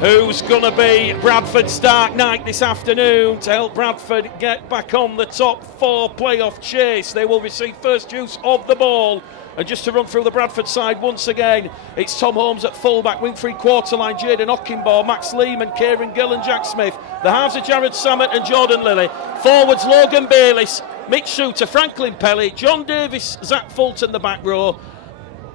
Who's going to be Bradford's dark knight this afternoon to help Bradford get back on the top 4 playoff chase? They will receive first use of the ball. And just to run through the Bradford side once again, it's Tom Holmes at fullback, wing 3/4 line, Jaden Ockenbaugh, Max Lehman, Kieran Gill and Jack Smith. The halves are Jared Sammett and Jordan Lilly. Forwards Logan Bayliss, Mitch Shooter, Franklin Pelly, John Davis, Zach Fulton the back row.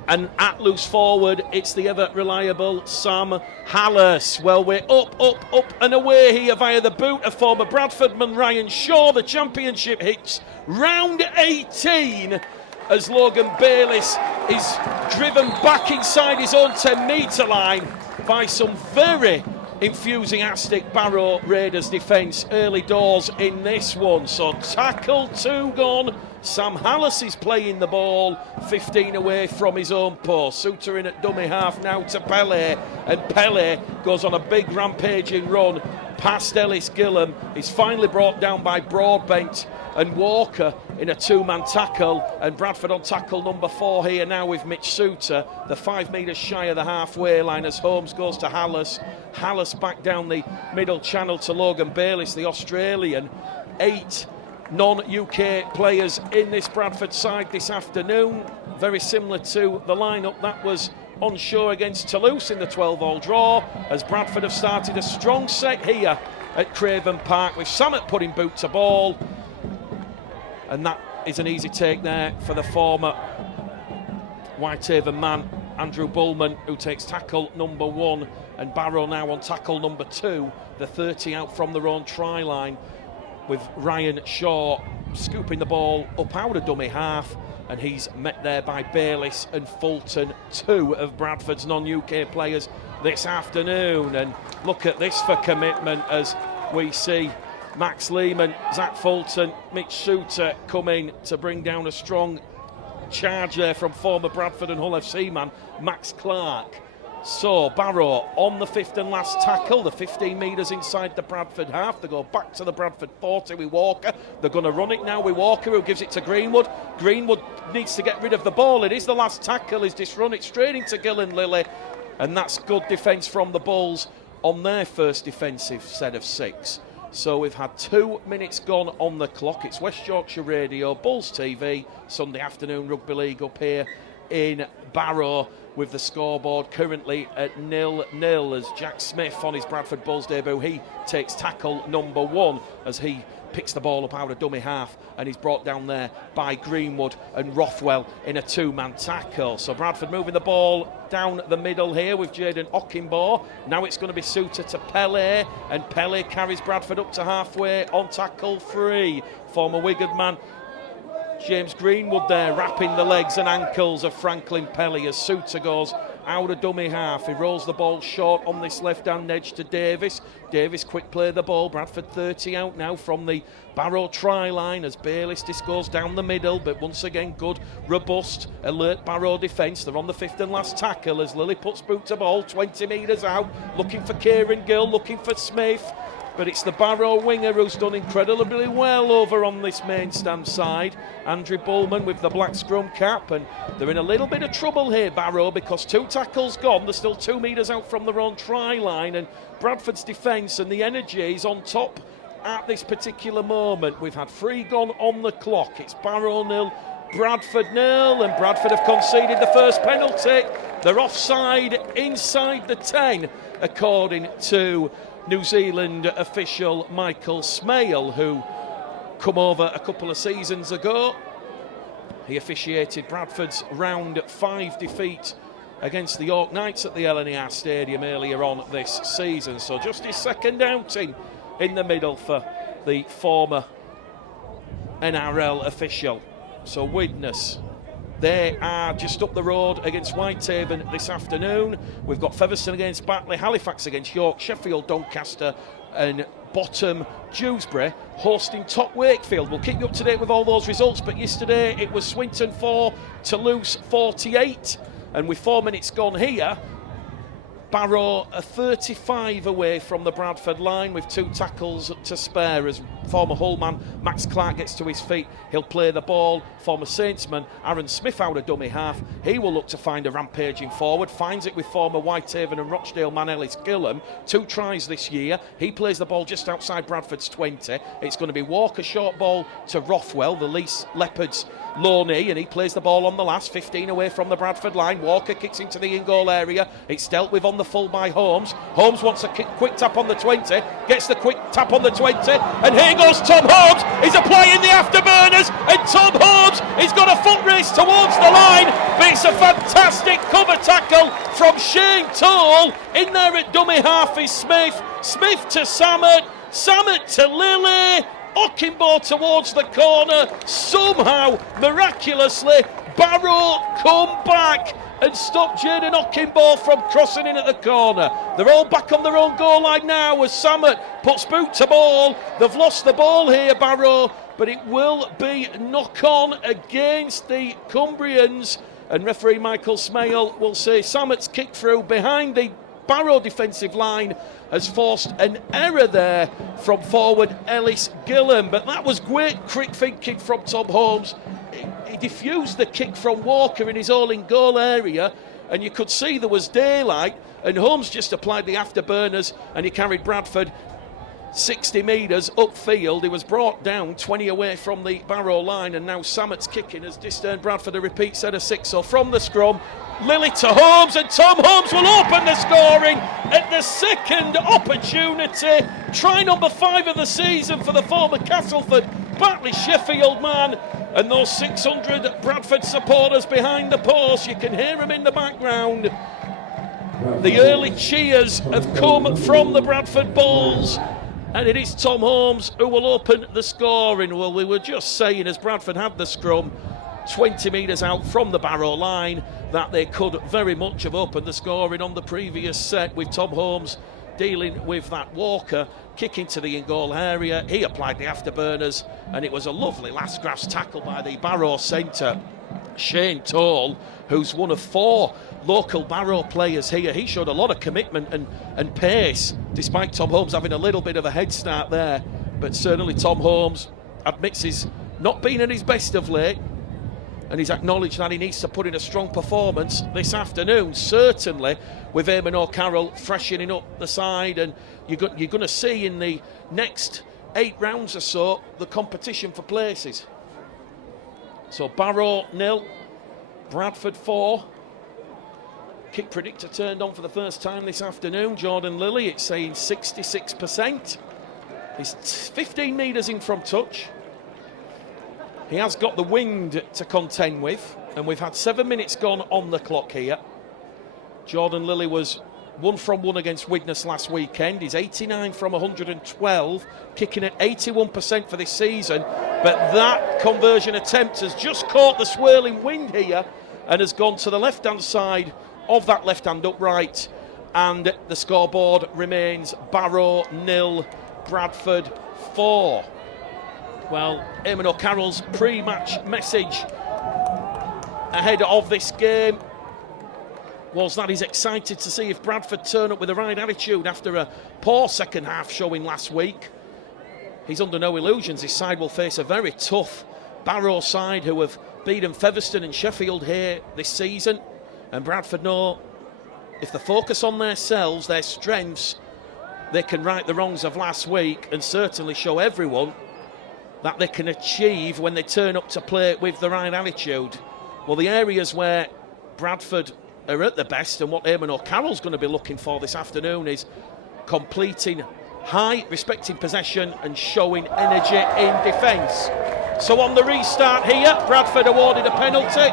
And at loose forward, it's the ever reliable Sam Hallis. Well, we're up and away here via the boot of former Bradfordman Ryan Shaw. The championship hits round 18 as Logan Bayliss is driven back inside his own 10-metre line by some very enthusiastic Barrow Raiders defence early doors in this one. So tackle 2 gone. Sam Hallis is playing the ball 15 away from his own post. Suter in at dummy half now to Pele, and Pele goes on a big rampaging run past Ellis Gillam. He's finally brought down by Broadbent and Walker in a 2-man tackle, and Bradford on tackle number 4 here now with Mitch Suter. The 5 metres shy of the halfway line as Holmes goes to Hallis. Hallis back down the middle channel to Logan Bayliss, the Australian. 8 non-UK players in this Bradford side this afternoon, very similar to the lineup that was on show against Toulouse in the 12-all draw, as Bradford have started a strong set here at Craven Park with Sammett putting boot to ball, and that is an easy take there for the former Whitehaven man Andrew Bullman, who takes tackle number 1, and Barrow now on tackle number 2, the 30 out from their own try line, with Ryan Shaw scooping the ball up out of dummy half, and he's met there by Bayliss and Fulton, 2 of Bradford's non-UK players this afternoon. And look at this for commitment as we see Max Lehman, Zach Fulton, Mitch Suter coming to bring down a strong charge there from former Bradford and Hull FC man Max Clark. So Barrow on the 5th and last tackle, the 15 metres inside the Bradford half. They go back to the Bradford 40 with Walker. They're going to run it now with Walker, who gives it to Greenwood. Greenwood needs to get rid of the ball. It is the last tackle. He's just run it straight into Gill and Lilly, and that's good defence from the Bulls on their first defensive set of 6. So we've had 2 minutes gone on the clock. It's West Yorkshire Radio, Bulls TV, Sunday afternoon rugby league up here in Barrow, with the scoreboard currently at 0-0 as Jack Smith on his Bradford Bulls debut, he takes tackle number 1 as he picks the ball up out of dummy half, and he's brought down there by Greenwood and Rothwell in a 2-man tackle. So Bradford moving the ball down the middle here with Jaden Ockenbaugh. Now it's going to be Suter to Pele, and Pele carries Bradford up to halfway on tackle 3. Former Wigan man James Greenwood there wrapping the legs and ankles of Franklin Pelly as Suter goes out of dummy half. He rolls the ball short on this left-hand edge to Davis. Davis quick play the ball. Bradford 30 out now from the Barrow try line as Bayliss just goes down the middle, but once again good, robust, alert Barrow defence. They're on the 5th and last tackle as Lilly puts boot to ball 20 metres out, looking for Kieran Gill, looking for Smith. But it's the Barrow winger who's done incredibly well over on this main stand side. Andrew Bullman with the black scrum cap, and they're in a little bit of trouble here, Barrow, because 2 tackles gone. They're still 2 metres out from their own try line, and Bradford's defence and the energy is on top at this particular moment. We've had 3 gone on the clock. It's Barrow 0, Bradford 0, and Bradford have conceded the first penalty. They're offside inside the 10, according to New Zealand official Michael Smale, who come over a couple of seasons ago. He officiated Bradford's round 5 defeat against the York Knights at the LNER Stadium earlier on this season. So just his second outing in the middle for the former NRL official. So Widnes, they are just up the road against Whitehaven this afternoon. We've got Featherstone against Batley, Halifax against York, Sheffield, Doncaster and Bottom Dewsbury hosting Top Wakefield. We'll keep you up to date with all those results, but yesterday it was Swinton 4, Toulouse 48, and with 4 minutes gone here, Barrow are 35 away from the Bradford line with 2 tackles to spare as former Hull man Max Clark gets to his feet, he'll play the ball. Former Saintsman Aaron Smith out of dummy half, he will look to find a rampaging forward, finds it with former Whitehaven and Rochdale man Ellis Gillam. 2 tries this year. He plays the ball just outside Bradford's 20. It's going to be Walker short ball to Rothwell, the Leeds Leopards low knee, and he plays the ball on the last 15 away from the Bradford line. Walker kicks into the in-goal area. It's dealt with on the full by Holmes. Holmes wants a quick tap on the 20, gets the quick tap on the 20, and here goes Tom Holmes. He's applying the afterburners, and Tom Holmes has got a foot race towards the line, but it's a fantastic cover tackle from Shane Toll. In there at dummy half is Smith. Smith to Samet. Samet to Lilly. Ockimbo towards the corner. Somehow, miraculously, Barrow come back and stop Jaden Ockimbo from crossing in at the corner. They're all back on their own goal line now as Samet puts boot to ball. They've lost the ball here, Barrow, but it will be knock on against the Cumbrians. And referee Michael Smale will say Samet's kick through behind the Barrow defensive line has forced an error there from forward Ellis Gillam. But that was great quick thinking from Tom Holmes. He diffused the kick from Walker in his own in-goal area, and you could see there was daylight, and Holmes just applied the afterburners and he carried Bradford 60 metres upfield. He was brought down 20 away from the Barrow line, and now Samet's kicking has discerned Bradford a repeat set of 6. So from the scrum, Lilly to Holmes, and Tom Holmes will open the scoring at the second opportunity. Try number 5 of the season for the former Castleford Batley Sheffield man, and those 600 Bradford supporters behind the post, you can hear them in the background. The early cheers have come from the Bradford Bulls, and it is Tom Holmes who will open the scoring. Well, we were just saying as Bradford had the scrum 20 metres out from the Barrow line that they could very much have opened the scoring on the previous set, with Tom Holmes dealing with that Walker kick into the in-goal area. He applied the afterburners, and it was a lovely last grasp tackle by the Barrow centre Shane Toll, who's one of 4 local Barrow players here. He showed a lot of commitment and pace, despite Tom Holmes having a little bit of a head start there. But certainly Tom Holmes admits he's not been at his best of late, and he's acknowledged that he needs to put in a strong performance this afternoon, certainly with Eamon O'Carroll freshening up the side. And you're going to see in the next 8 rounds or so the competition for places. So Barrow 0, Bradford 4. Kick predictor turned on for the first time this afternoon. Jordan Lilly, it's saying 66%. He's 15 metres in from touch. He has got the wind to contend with, and we've had 7 minutes gone on the clock here. Jordan Lilly was 1 from 1 against Widnes last weekend. He's 89 from 112, kicking at 81% for this season. But that conversion attempt has just caught the swirling wind here and has gone to the left-hand side of that left-hand upright. And the scoreboard remains Barrow 0, Bradford 4. Well, Eamon O'Carroll's pre-match message ahead of this game was that he's excited to see if Bradford turn up with the right attitude after a poor second half showing last week. He's under no illusions. His side will face a very tough Barrow side who have beaten Featherstone and Sheffield here this season. And Bradford know if they focus on themselves, their strengths, they can right the wrongs of last week and certainly show everyone that they can achieve when they turn up to play with the right attitude. Well, the areas where Bradford are at the best and what Eamon O'Carroll's going to be looking for this afternoon is completing high, respecting possession and showing energy in defence. So on the restart here, Bradford awarded a penalty.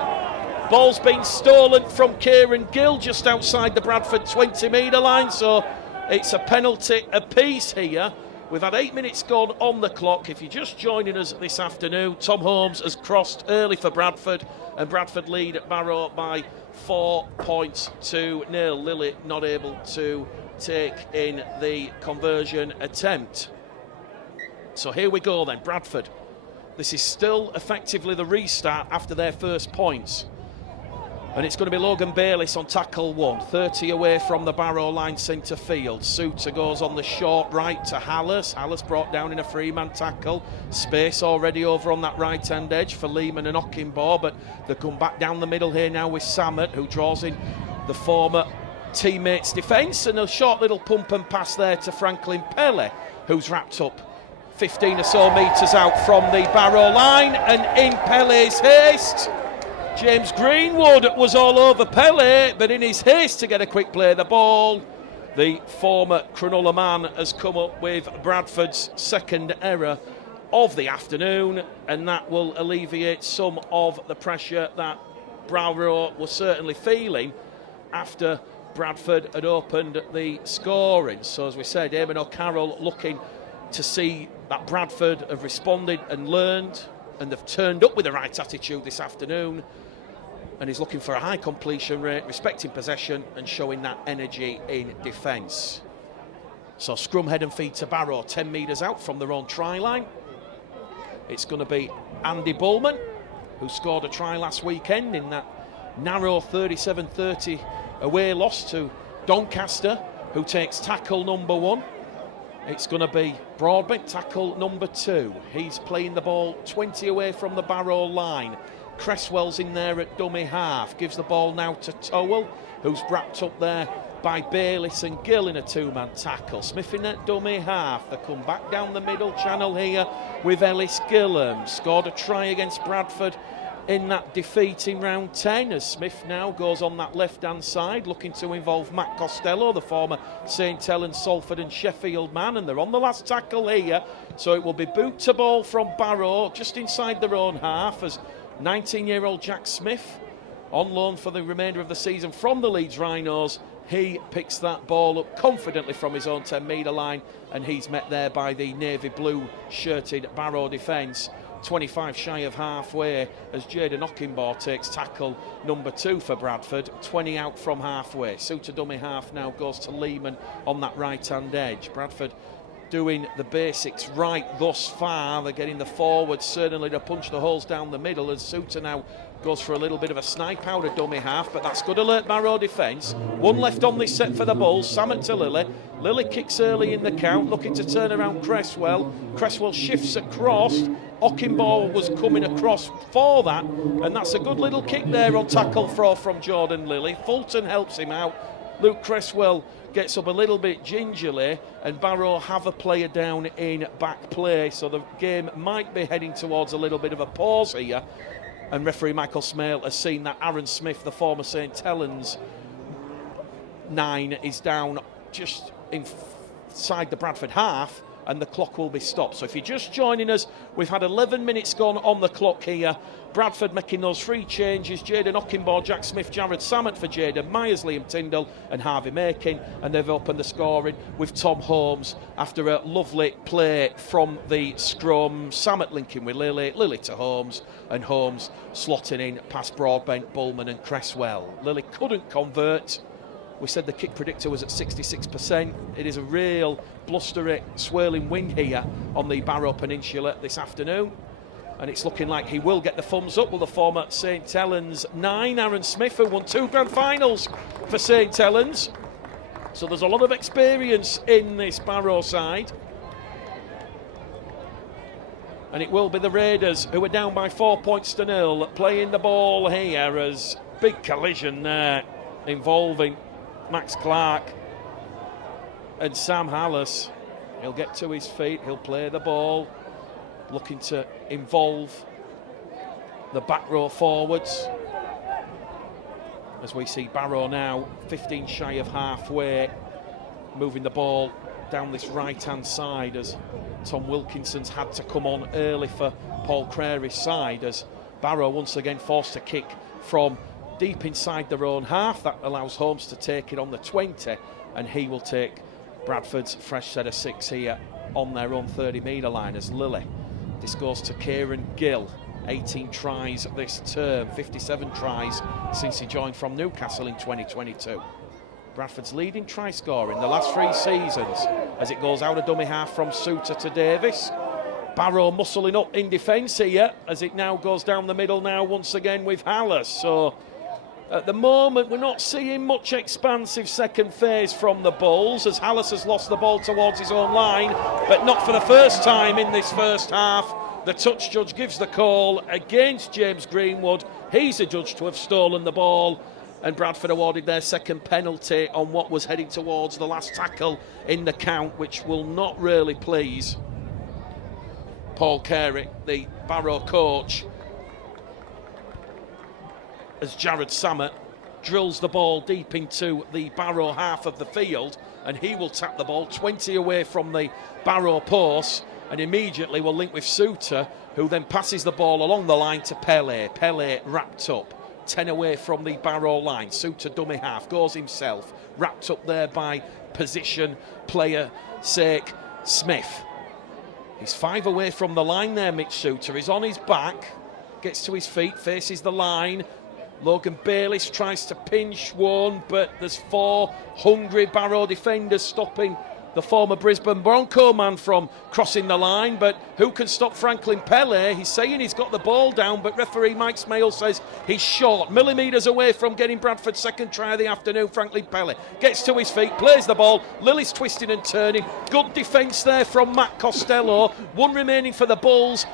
Ball's been stolen from Kieran Gill just outside the Bradford 20-metre line, so it's a penalty apiece here. We've had 8 minutes gone on the clock. If you're just joining us this afternoon, Tom Holmes has crossed early for Bradford, and Bradford lead Barrow by 4 points to 0. Lilly not able to take in the conversion attempt. So here we go then, Bradford. This is still effectively the restart after their first points. And it's going to be Logan Bayliss on tackle 1, 30 away from the Barrow line centre field. Suter goes on the short right to Hallis. Hallis brought down in a three-man tackle. Space already over on that right-hand edge for Lehman and Ockenbaugh, but they come back down the middle here now with Samet, who draws in the former teammates' defence, and a short little pump and pass there to Franklin Pele, who's wrapped up 15 or so metres out from the Barrow line, and in Pele's haste, James Greenwood was all over Pele, but in his haste to get a quick play of the ball, the former Cronulla man has come up with Bradford's second error of the afternoon, and that will alleviate some of the pressure that Barrow was certainly feeling after Bradford had opened the scoring. So as we said, Eamon O'Carroll looking to see that Bradford have responded and learned, and they've turned up with the right attitude this afternoon, and he's looking for a high completion rate, respecting possession and showing that energy in defence. So scrum head and feed to Barrow, 10 metres out from their own try line. It's going to be Andy Bullman, who scored a try last weekend in that narrow 37-30 away loss to Doncaster, who takes tackle number 1. It's going to be Broadbent, tackle number 2. He's playing the ball 20 away from the Barrow line. Cresswell's in there at dummy half. Gives the ball now to Towell, who's wrapped up there by Bayliss and Gill in a two-man tackle. Smith in at dummy half. They come back down the middle channel here with Ellis Gillam. Scored a try against Bradford in that defeat in round 10, as Smith now goes on that left-hand side, looking to involve Matt Costello, the former St Helens, Salford and Sheffield man, and they're on the last tackle here. So it will be boot to ball from Barrow, just inside their own half, as 19-year-old Jack Smith, on loan for the remainder of the season from the Leeds Rhinos, he picks that ball up confidently from his own 10-metre line, and he's met there by the navy blue shirted Barrow defence. 25 shy of halfway as Jaden Ockenbaugh takes tackle number 2 for Bradford, 20 out from halfway. Suter dummy half now goes to Lehman on that right-hand edge. Bradford doing the basics right thus far. They're getting the forwards certainly to punch the holes down the middle, as Suter now goes for a little bit of a snipe out of dummy half, but that's good alert Barrow defence. One left on this set for the Bulls. Samet to Lilly. Lilly kicks early in the count, looking to turn around Cresswell. Cresswell shifts across. Ockenbaugh was coming across for that, and that's a good little kick there on tackle throw from Jordan Lilly. Fulton helps him out. Luke Cresswell gets up a little bit gingerly, and Barrow have a player down in back play, so the game might be heading towards a little bit of a pause here. And referee Michael Smale has seen that Aaron Smith, the former St Helens 9, is down just inside the Bradford half, and the clock will be stopped. So if you're just joining us, we've had 11 minutes gone on the clock here. Bradford making those 3 changes: Jaden Ockenbaugh, Jack Smith, Jared Samet for Jaden Myers, Liam Tyndall and Harvey Makin, and they've opened the scoring with Tom Holmes after a lovely play from the scrum. Samet linking with Lilly to Holmes, and Holmes slotting in past Broadbent, Bullman and Cresswell. Lilly couldn't convert. We said the kick predictor was at 66%. It is a real blustery, swirling wind here on the Barrow Peninsula this afternoon, and it's looking like he will get the thumbs up. Will the former St Helens 9, Aaron Smith, who won 2 grand finals for St Helens. So there's a lot of experience in this Barrow side. And it will be the Raiders, who are down by 4 points to 0, playing the ball here, as big collision there involving Max Clark and Sam Hallis. He'll get to his feet, he'll play the ball, looking to involve the back row forwards, as we see Barrow now 15 shy of halfway, moving the ball down this right hand side, as Tom Wilkinson's had to come on early for Paul Crary's side, as Barrow once again forced to kick from deep inside their own half. That allows Holmes to take it on the 20, and he will take Bradford's fresh set of 6 here on their own 30-metre line, as Lilly. This goes to Kieran Gill, 18 tries this term, 57 tries since he joined from Newcastle in 2022. Bradford's leading try scorer in the last 3 seasons, as it goes out of dummy half from Suter to Davis. Barrow muscling up in defence here, as it now goes down the middle now once again with Hallis. So At the moment, we're not seeing much expansive second phase from the Bulls, as Hallis has lost the ball towards his own line, but not for the first time in this first half. The touch judge gives the call against James Greenwood. He's adjudged to have stolen the ball, and Bradford awarded their second penalty on what was heading towards the last tackle in the count, which will not really please Paul Carey, the Barrow coach, as Jared Samet drills the ball deep into the Barrow half of the field, and he will tap the ball 20 away from the Barrow post, and immediately will link with Suter, who then passes the ball along the line to Pele. Pele wrapped up 10 away from the Barrow line. Suter dummy half, goes himself, wrapped up there by position player Sake Smith. He's 5 away from the line there, Mitch Suter. He's on his back, gets to his feet, faces the line. Logan Bayliss tries to pinch one, but there's 4 hungry Barrow defenders stopping the former Brisbane Bronco man from crossing the line. But who can stop Franklin Pele? He's saying he's got the ball down, but referee Mike Smale says he's short. Millimetres away from getting Bradford's second try of the afternoon. Franklin Pele gets to his feet, plays the ball. Lilly's twisting and turning. Good defence there from Matt Costello. 1 remaining for the Bulls.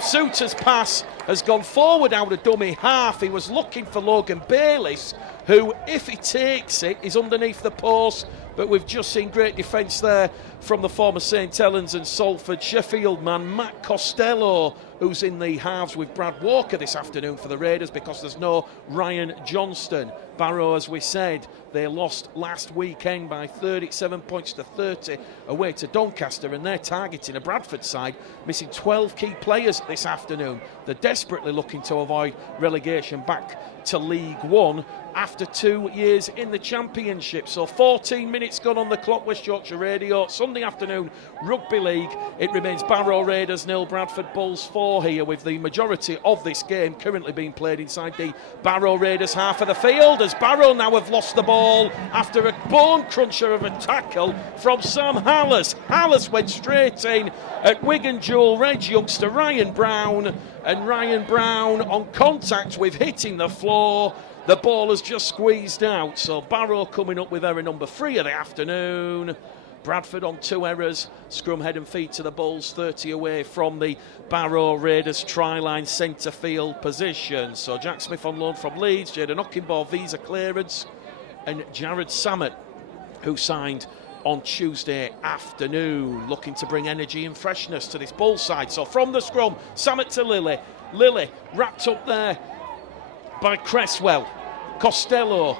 Suter's pass has gone forward out of dummy half. He was looking for Logan Bayliss, who, if he takes it, is underneath the post. But we've just seen great defence there from the former St Helens and Salford Sheffield man, Matt Costello, who's in the halves with Brad Walker this afternoon for the Raiders because there's no Ryan Johnston. Barrow, as we said, they lost last weekend by 37 points to 30 away to Doncaster, and they're targeting a Bradford side missing 12 key players this afternoon. They're desperately looking to avoid relegation back to League One after 2 years in the Championship. So 14 minutes gone on the clock, West Yorkshire Radio, Sunday afternoon Rugby League. It remains Barrow Raiders 0, Bradford Bulls 4 here, with the majority of this game currently being played inside the Barrow Raiders half of the field, as Barrow now have lost the ball after a bone cruncher of a tackle from Sam Hallis. Hallis went straight in at Wigan dual Reg youngster Ryan Brown, and Ryan Brown on contact with hitting the floor. The ball has just squeezed out, so Barrow coming up with error number 3 of the afternoon. Bradford on 2 errors, scrum head and feet to the Bulls, 30 away from the Barrow Raiders try-line centre field position. So Jack Smith on loan from Leeds, Jaden Ockenbaugh visa clearance, and Jared Samet, who signed on Tuesday afternoon, looking to bring energy and freshness to this Bulls side. So from the scrum, Samet to Lilly. Lilly wrapped up there by Cresswell. Costello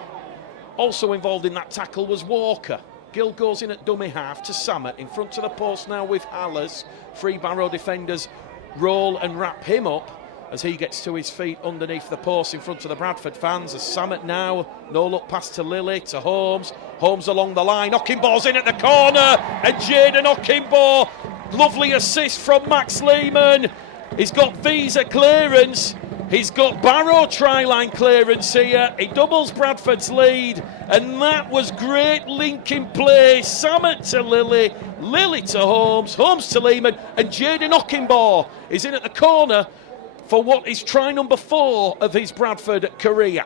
also involved in that tackle was Walker. Gill goes in at dummy half to Samet, in front of the post now with Hallis. 3 Barrow defenders roll and wrap him up as he gets to his feet underneath the post in front of the Bradford fans. As Samet now, no look pass to Lilly, to Holmes. Holmes along the line, Ockenbaugh's in at the corner, and Jaden Ockenbaugh, lovely assist from Max Lehman. He's got visa clearance. He's got Barrow try-line clearance here. He doubles Bradford's lead, and that was great linking play. Samet to Lilly, Lilly to Holmes, Holmes to Lehman, and Jaden Ockenbaugh is in at the corner for what is try number 4 of his Bradford career.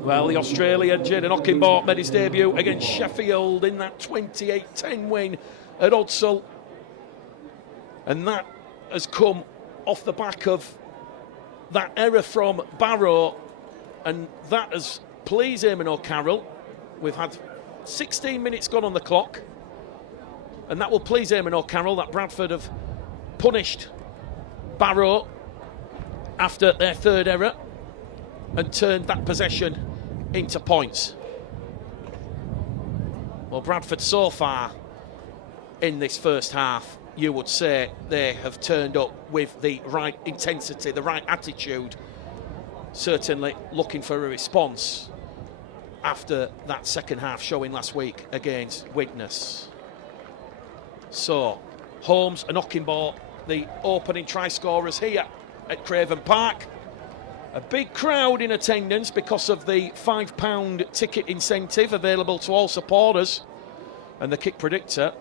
Well, the Australian Jaden Ockenbaugh made his debut against Sheffield in that 28-10 win at Odsal, and that has come off the back of that error from Barrow, and that has pleased Eamon O'Carroll. We've had 16 minutes gone on the clock, and that will please Eamon O'Carroll that Bradford have punished Barrow after their 3rd error and turned that possession into points. Well, Bradford so far in this first half, you would say they have turned up with the right intensity, the right attitude, certainly looking for a response after that second half showing last week against Widnes. So, Holmes and Ockenbaugh, the opening try scorers here at Craven Park. A big crowd in attendance because of the £5 ticket incentive available to all supporters. And the kick predictor,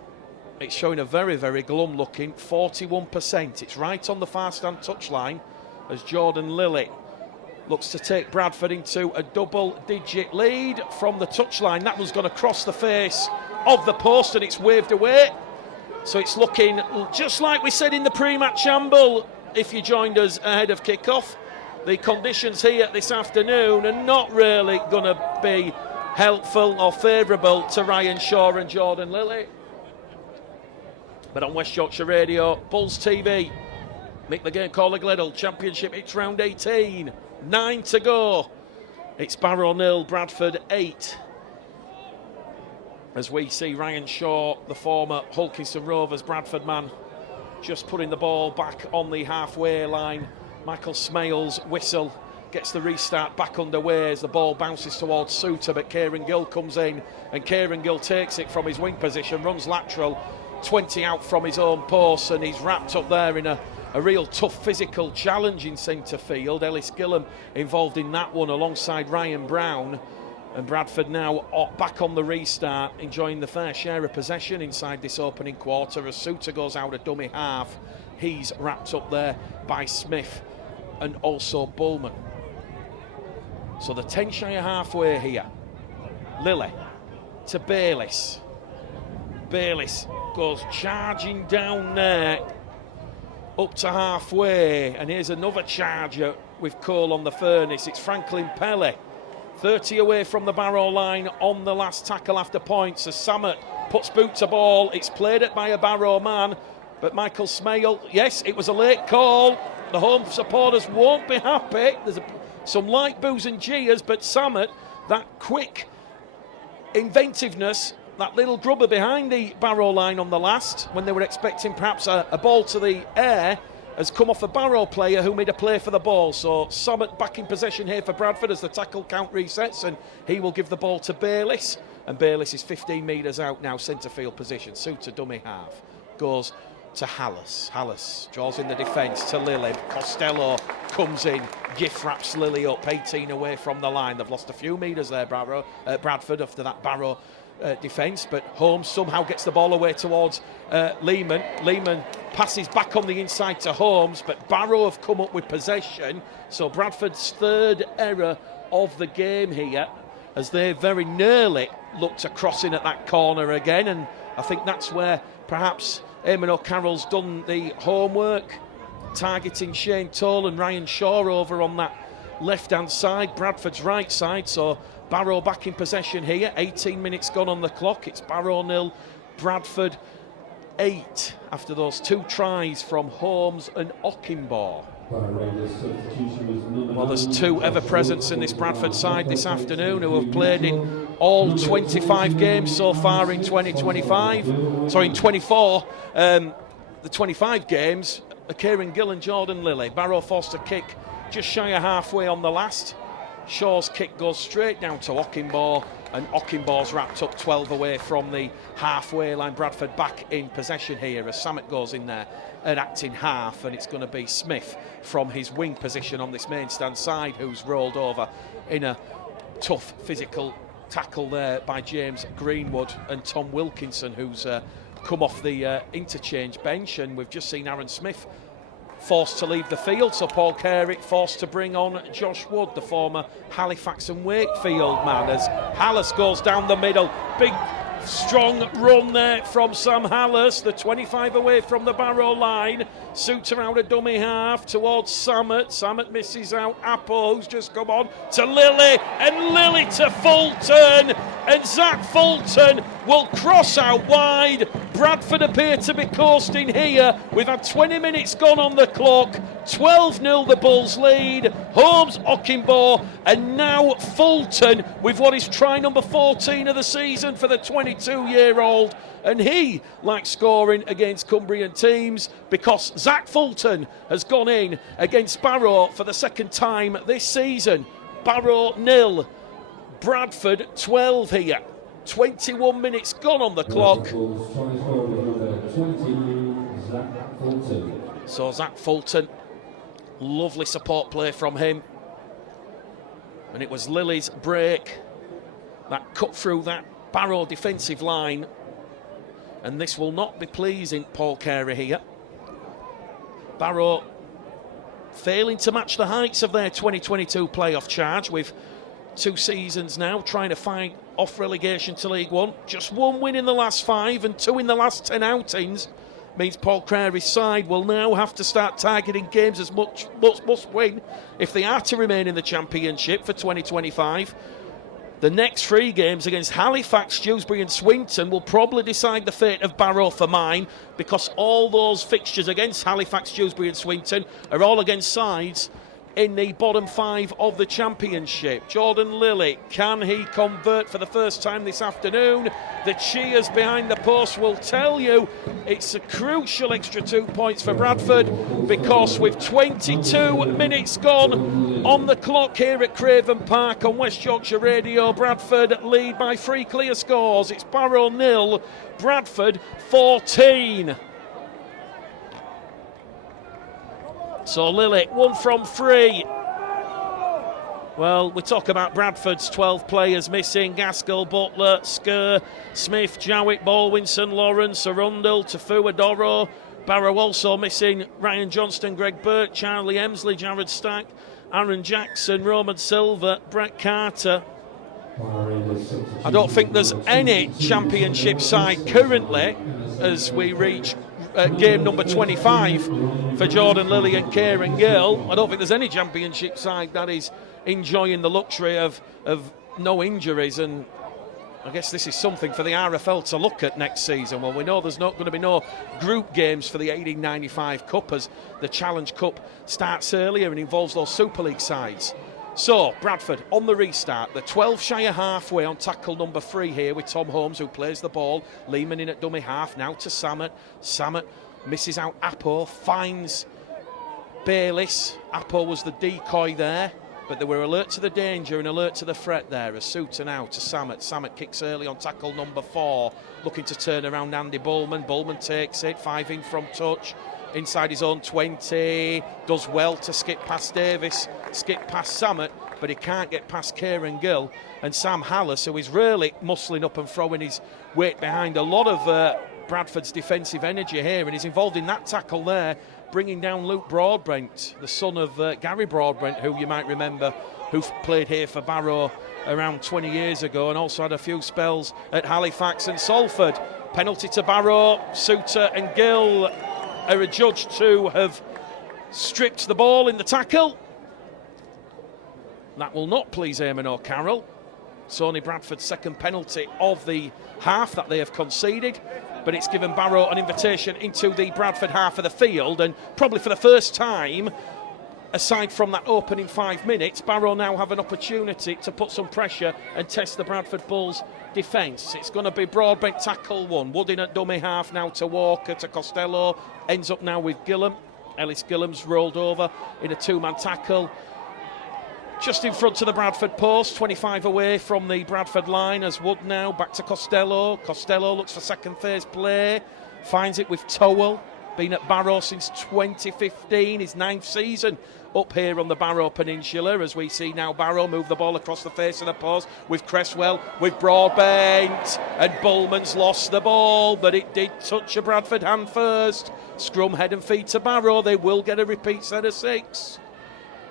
it's showing a very, very glum looking 41%. It's right on the far stand touchline as Jordan Lilly looks to take Bradford into a double-digit lead from the touchline. That one's going to cross the face of the post and it's waved away. So it's looking just like we said in the pre-match shamble, if you joined us ahead of kick-off. The conditions here this afternoon are not really going to be helpful or favourable to Ryan Shaw and Jordan Lilly. But on West Yorkshire Radio, Bulls TV, Mick the Game Caller Gledhill Championship, it's round 18, 9 to go. It's Barrow 0, Bradford 8. As we see Ryan Shaw, the former Hulkinson Rovers Bradford man, just putting the ball back on the halfway line. Michael Smales' whistle gets the restart back underway as the ball bounces towards Suter, but Kieran Gill comes in and Kieran Gill takes it from his wing position, runs lateral, 20 out from his own post, and he's wrapped up there in a real tough physical challenge in centre field. Ellis Gillam involved in that one alongside Ryan Brown. And Bradford now back on the restart, enjoying the fair share of possession inside this opening quarter as Suter goes out a dummy half. He's wrapped up there by Smith and also Bullman. So the 10 shy of halfway here. Lilly to Bayliss. Bayliss goes charging down there up to halfway, and here's another charger with coal on the furnace. It's Franklin Pelly, 30 away from the Barrow line on the last tackle after points as Samet puts boot to ball. It's played it by a Barrow man, but Michael Smale, yes, it was a late call. The home supporters won't be happy. There's some light boos and jeers, but Samet, that quick inventiveness, that little grubber behind the Barrow line on the last, when they were expecting perhaps a ball to the air, has come off a Barrow player who made a play for the ball. So Samet back in possession here for Bradford as the tackle count resets, and he will give the ball to Bayliss. And Bayliss is 15 metres out now, centre field position. Suter dummy half. Goes to Hallis. Hallis draws in the defence to Lilly. Costello comes in, gift wraps Lilly up, 18 away from the line. They've lost a few metres there, Bradford, after that Barrow defence, but Holmes somehow gets the ball away towards Lehman. Lehman passes back on the inside to Holmes, but Barrow have come up with possession. So Bradford's third error of the game here, as they very nearly looked to cross in at that corner again, and I think that's where perhaps Eamon O'Carroll's done the homework, targeting Shane Toll and Ryan Shaw over on that left-hand side, Bradford's right side. So Barrow back in possession here, 18 minutes gone on the clock. It's Barrow 0, Bradford 8 after those two tries from Holmes and Ockenbaugh. Well, there's two ever-presents in this Bradford side this afternoon who have played in all 25 games so far in 2025. Sorry, in 24. The 25 games are Kieran Gill and Jordan Lilly. Barrow forced a kick just shy of halfway on the last. Shaw's kick goes straight down to Ockenbaugh, and Ockenbaugh's wrapped up 12 away from the halfway line. Bradford back in possession here as Samet goes in there and acting half, and it's going to be Smith from his wing position on this main stand side who's rolled over in a tough physical tackle there by James Greenwood and Tom Wilkinson, who's come off the interchange bench, and we've just seen Aaron Smith forced to leave the field, so Paul Carey forced to bring on Josh Wood, the former Halifax and Wakefield man, as Hallis goes down the middle. Big strong run there from Sam Hallis, the 25 away from the Barrow line. Suter out a dummy half towards Samet. Samet misses out Apple, who's just come on to Lilly, and Lilly to Fulton, and Zach Fulton will cross out wide. Bradford appear to be coasting here. We've had 20 minutes gone on the clock. 12-0 the Bulls lead. Holmes, Ockenbaugh, and now Fulton with what is try number 14 of the season for the 22-year-old. And he likes scoring against Cumbrian teams because Zach Fulton has gone in against Barrow for the second time this season. Barrow 0, Bradford 12 here. 21 minutes gone on the clock. So Zach Fulton, lovely support play from him. And it was Lilly's break that cut through that Barrow defensive line. And this will not be pleasing Paul Carey here. Barrow failing to match the heights of their 2022 playoff charge, with 2 seasons now trying to fight off relegation to League One. Just 1 win in the last 5 and 2 in the last 10 outings means Paul Crary's side will now have to start targeting games as must win if they are to remain in the Championship for 2025. The next 3 games against Halifax, Dewsbury and Swinton will probably decide the fate of Barrow for mine, because all those fixtures against Halifax, Dewsbury and Swinton are all against sides in the bottom 5 of the Championship. Jordan Lilly, can he convert for the first time this afternoon? The cheers behind the post will tell you it's a crucial extra 2 points for Bradford, because with 22 minutes gone on the clock here at Craven Park on West Yorkshire Radio, Bradford lead by 3 clear scores. It's Barrow 0, Bradford 14. So Lilly, 1 from 3. Well, we talk about Bradford's 12 players missing: Gaskell, Butler, Skur, Smith, Jowett, Baldwinson, Lawrence, Arundel, Tafua, Doro. Barrow also missing Ryan Johnston, Greg Burt, Charlie Emsley, Jared Stack, Aaron Jackson, Roman Silver, Brett Carter. I don't think there's any Championship side currently as we reach game number 25 for Jordan Lilly and Kieran Gill. I don't think there's any Championship side that is enjoying the luxury of no injuries, and I guess this is something for the RFL to look at next season. Well, we know there's not going to be no group games for the 1895 Cup, as the Challenge Cup starts earlier and involves those Super League sides. So, Bradford on the restart. The 12 shy of halfway on tackle number 3 here with Tom Holmes, who plays the ball. Lehman in at dummy half, now to Samet. Samet misses out Apo, finds Bayliss. Apo was the decoy there, but they were alert to the danger and alert to the threat there. A Suter now to Samet. Samet kicks early on tackle number 4, looking to turn around Andy Bullman. Bullman takes it, 5 in from touch. Inside his own 20, does well to skip past Davis, skip past Samet, but he can't get past Kieran Gill. And Sam Hallis, who is really muscling up and throwing his weight behind a lot of Bradford's defensive energy here, and he's involved in that tackle there, bringing down Luke Broadbent, the son of Gary Broadbent, who you might remember, who played here for Barrow around 20 years ago and also had a few spells at Halifax and Salford. Penalty to Barrow. Suter and Gill are adjudged to have stripped the ball in the tackle. That will not please Eamon O'Carroll. It's only Bradford's second penalty of the half that they have conceded, but it's given Barrow an invitation into the Bradford half of the field, and probably for the first time, aside from that opening 5 minutes, Barrow now have an opportunity to put some pressure and test the Bradford Bulls' defence. It's going to be Broadbent tackle 1. Woodin at dummy half now to Walker, to Costello. Ends up now with Gillam. Ellis Gillam's rolled over in a 2-man tackle. Just in front of the Bradford post, 25 away from the Bradford line as Wood now back to Costello. Costello looks for second phase play, finds it with Towell. Been at Barrow since 2015, his 9th season up here on the Barrow Peninsula, as we see now Barrow move the ball across the face of the post with Cresswell, with Broadbent, and Bullman's lost the ball, but it did touch a Bradford hand first. Scrum head and feet to Barrow. They will get a repeat set of 6.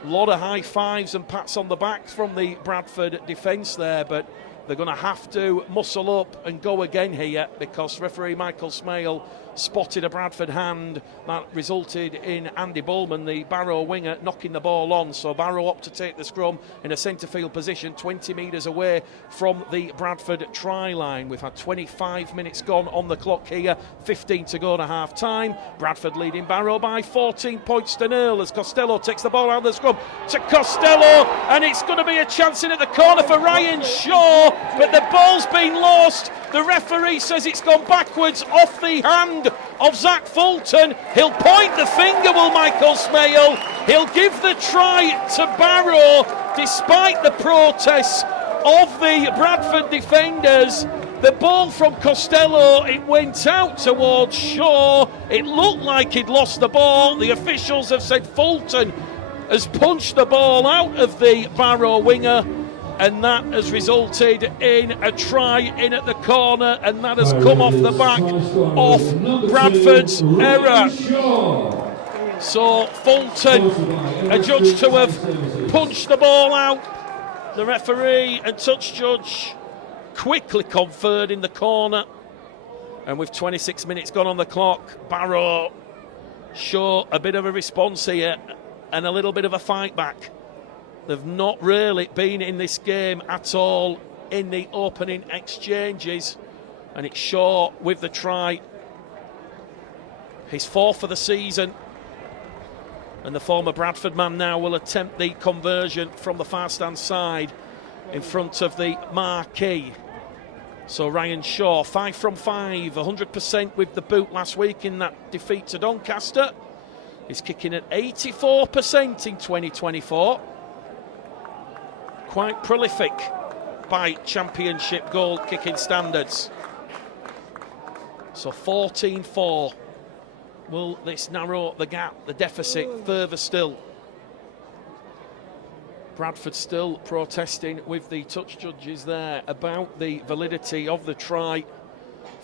A lot of high fives and pats on the back from the Bradford defence there, but they're going to have to muscle up and go again here, because referee Michael Smale spotted a Bradford hand that resulted in Andy Bullman, the Barrow winger, knocking the ball on. So Barrow opt to take the scrum in a centre field position, 20 metres away from the Bradford try line. We've had 25 minutes gone on the clock here, 15 to go to half time. Bradford leading Barrow by 14 points to 0 as Costello takes the ball out of the scrum to Costello, and it's going to be a chance in at the corner for Ryan Shaw, but the ball's been lost. The referee says it's gone backwards off the hand of Zach Fulton. He'll point the finger, will Michael Smale. He'll give the try to Barrow despite the protests of the Bradford defenders. The ball from Costello, it went out towards Shaw. It looked like he'd lost the ball. The officials have said Fulton has punched the ball out of the Barrow winger, and that has resulted in a try in at the corner, and that has come off the back of Bradford's error. So Fulton adjudged to have punched the ball out. The referee and touch judge quickly conferred in the corner. And with 26 minutes gone on the clock, Barrow show a bit of a response here and a little bit of a fight back. They've not really been in this game at all in the opening exchanges, and it's Shaw with the try. His fourth for the season, and the former Bradford man now will attempt the conversion from the far stand side in front of the marquee. So Ryan Shaw, 5 from 5, 100% with the boot last week in that defeat to Doncaster. He's kicking at 84% in 2024. Quite prolific by championship goal kicking standards. So 14-4. Will this narrow the gap, the deficit, further still? Bradford still protesting with the touch judges there about the validity of the try.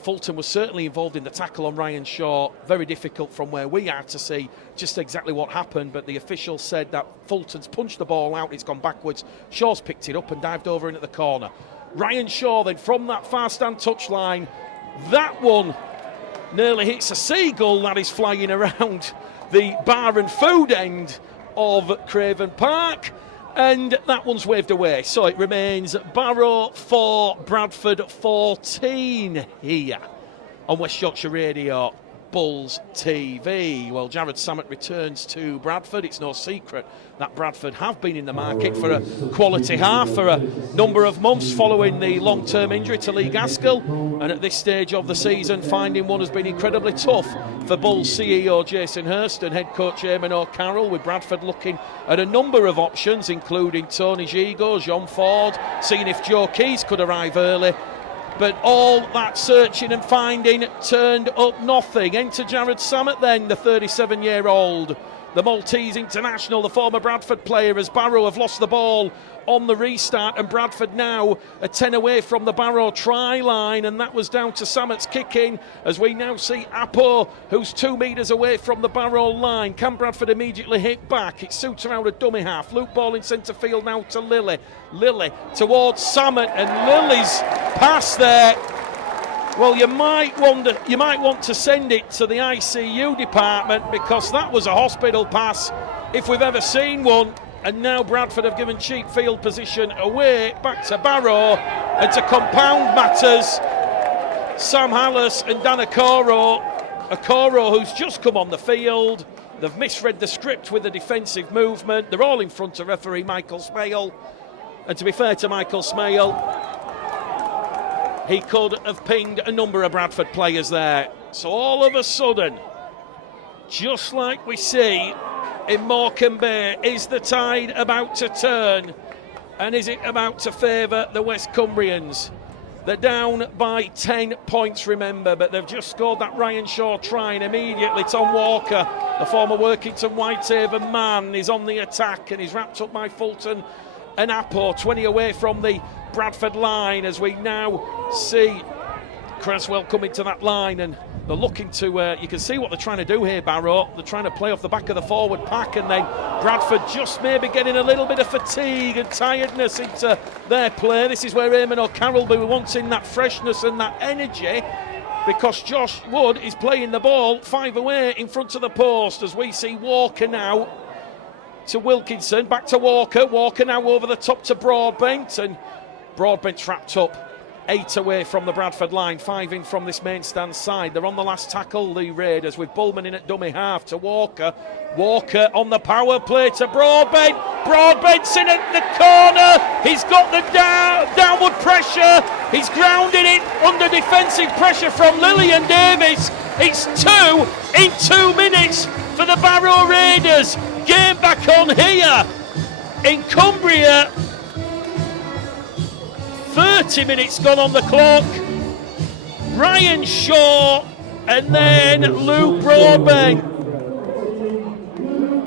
Fulton was certainly involved in the tackle on Ryan Shaw. Very difficult from where we are to see just exactly what happened, but the official said that Fulton's punched the ball out, it's gone backwards. Shaw's picked it up and dived over into the corner. Ryan Shaw then from that far stand touchline, that one nearly hits a seagull that is flying around the bar and food end of Craven Park, and that one's waved away. So it remains Barrow 4, Bradford 14 here on West Yorkshire Radio, Bulls TV. Well, Jared Samet returns to Bradford. It's no secret that Bradford have been in the market for a quality half for a number of months following the long-term injury to Lee Gaskell, and at this stage of the season finding one has been incredibly tough for Bulls CEO Jason Hurst and head coach Eamon O'Carroll, with Bradford looking at a number of options including Tony Gigo, John Ford, seeing if Joe Keys could arrive early. But all that searching and finding turned up nothing. Enter Jared Samet then, the 37-year-old. The Maltese international, the former Bradford player, as Barrow have lost the ball on the restart, and Bradford now a 10 away from the Barrow try line, and that was down to Samet's kicking, as we now see Apo, who's 2 metres away from the Barrow line. Can Bradford immediately hit back? It's Suter out of dummy half. Luke Ball in centre field now to Lilly. Lilly towards Samet, and Lily's pass there. Well, you might want to send it to the ICU department, because that was a hospital pass if we've ever seen one. And now Bradford have given cheap field position away back to Barrow, and to compound matters, Sam Hallis and Dan Okoro, who's just come on the field. They've misread the script with the defensive movement. They're all in front of referee Michael Smale, and to be fair to Michael Smale, he could have pinged a number of Bradford players there. So all of a sudden, just like we see in Morecambe Bay, is the tide about to turn, and is it about to favour the West Cumbrians? They're down by 10 points, remember, but they've just scored that Ryan Shaw try, and immediately Tom Walker, the former Workington Whitehaven man, is on the attack, and he's wrapped up by Fulton and Apo, 20 away from the Bradford line, as we now see Creswell coming to that line, and they're looking to, you can see what they're trying to do here, Barrow. They're trying to play off the back of the forward pack, and then Bradford just maybe getting a little bit of fatigue and tiredness into their play. This is where Eamon O'Carroll will be wanting that freshness and that energy, because Josh Wood is playing the ball 5 away in front of the post, as we see Walker now to Wilkinson, back to Walker. Walker now over the top to Broadbent, and Broadbent's wrapped up 8 away from the Bradford line, 5 in from this main stand side. They're on the last tackle, the Raiders, with Bullman in at dummy half to Walker. Walker on the power play to Broadbent. Broadbent's in at the corner. He's got the downward pressure. He's grounded it under defensive pressure from Lillian Davis. It's 2 in 2 minutes for the Barrow Raiders. Game back on here in Cumbria. 30 minutes gone on the clock. Ryan Shaw and then Luke Broadbent.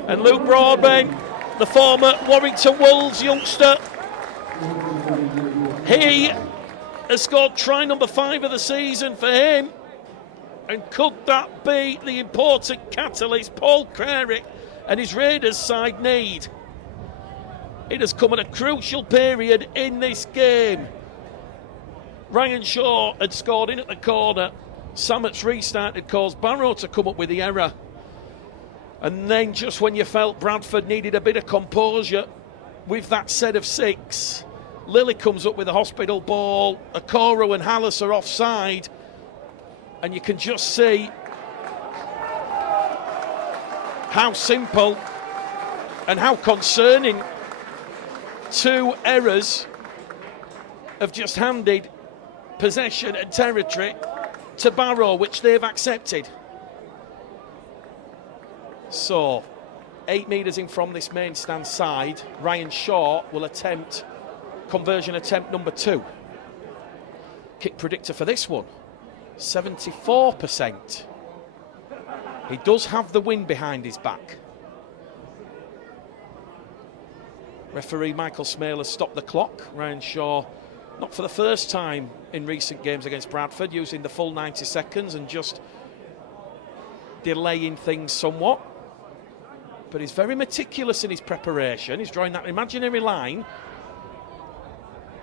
And Luke Broadbent, the former Warrington Wolves youngster, he has scored try number 5 of the season for him. And could that be the important catalyst Paul Carrick and his Raiders side need? It has come at a crucial period in this game. Ryan Shaw had scored in at the corner. Sammett's restart had caused Barrow to come up with the error. And then just when you felt Bradford needed a bit of composure with that set of 6, Lilly comes up with a hospital ball. Okoro and Hallis are offside. And you can just see how simple and how concerning 2 errors have just handed possession and territory to Barrow, which they've accepted. So, 8 metres in from this main stand side, Ryan Shaw will attempt conversion attempt number 2. Kick predictor for this one, 74%. He does have the wind behind his back. Referee Michael Smale has stopped the clock. Ryan Shaw, not for the first time in recent games against Bradford, using the full 90 seconds and just delaying things somewhat. But he's very meticulous in his preparation. He's drawing that imaginary line.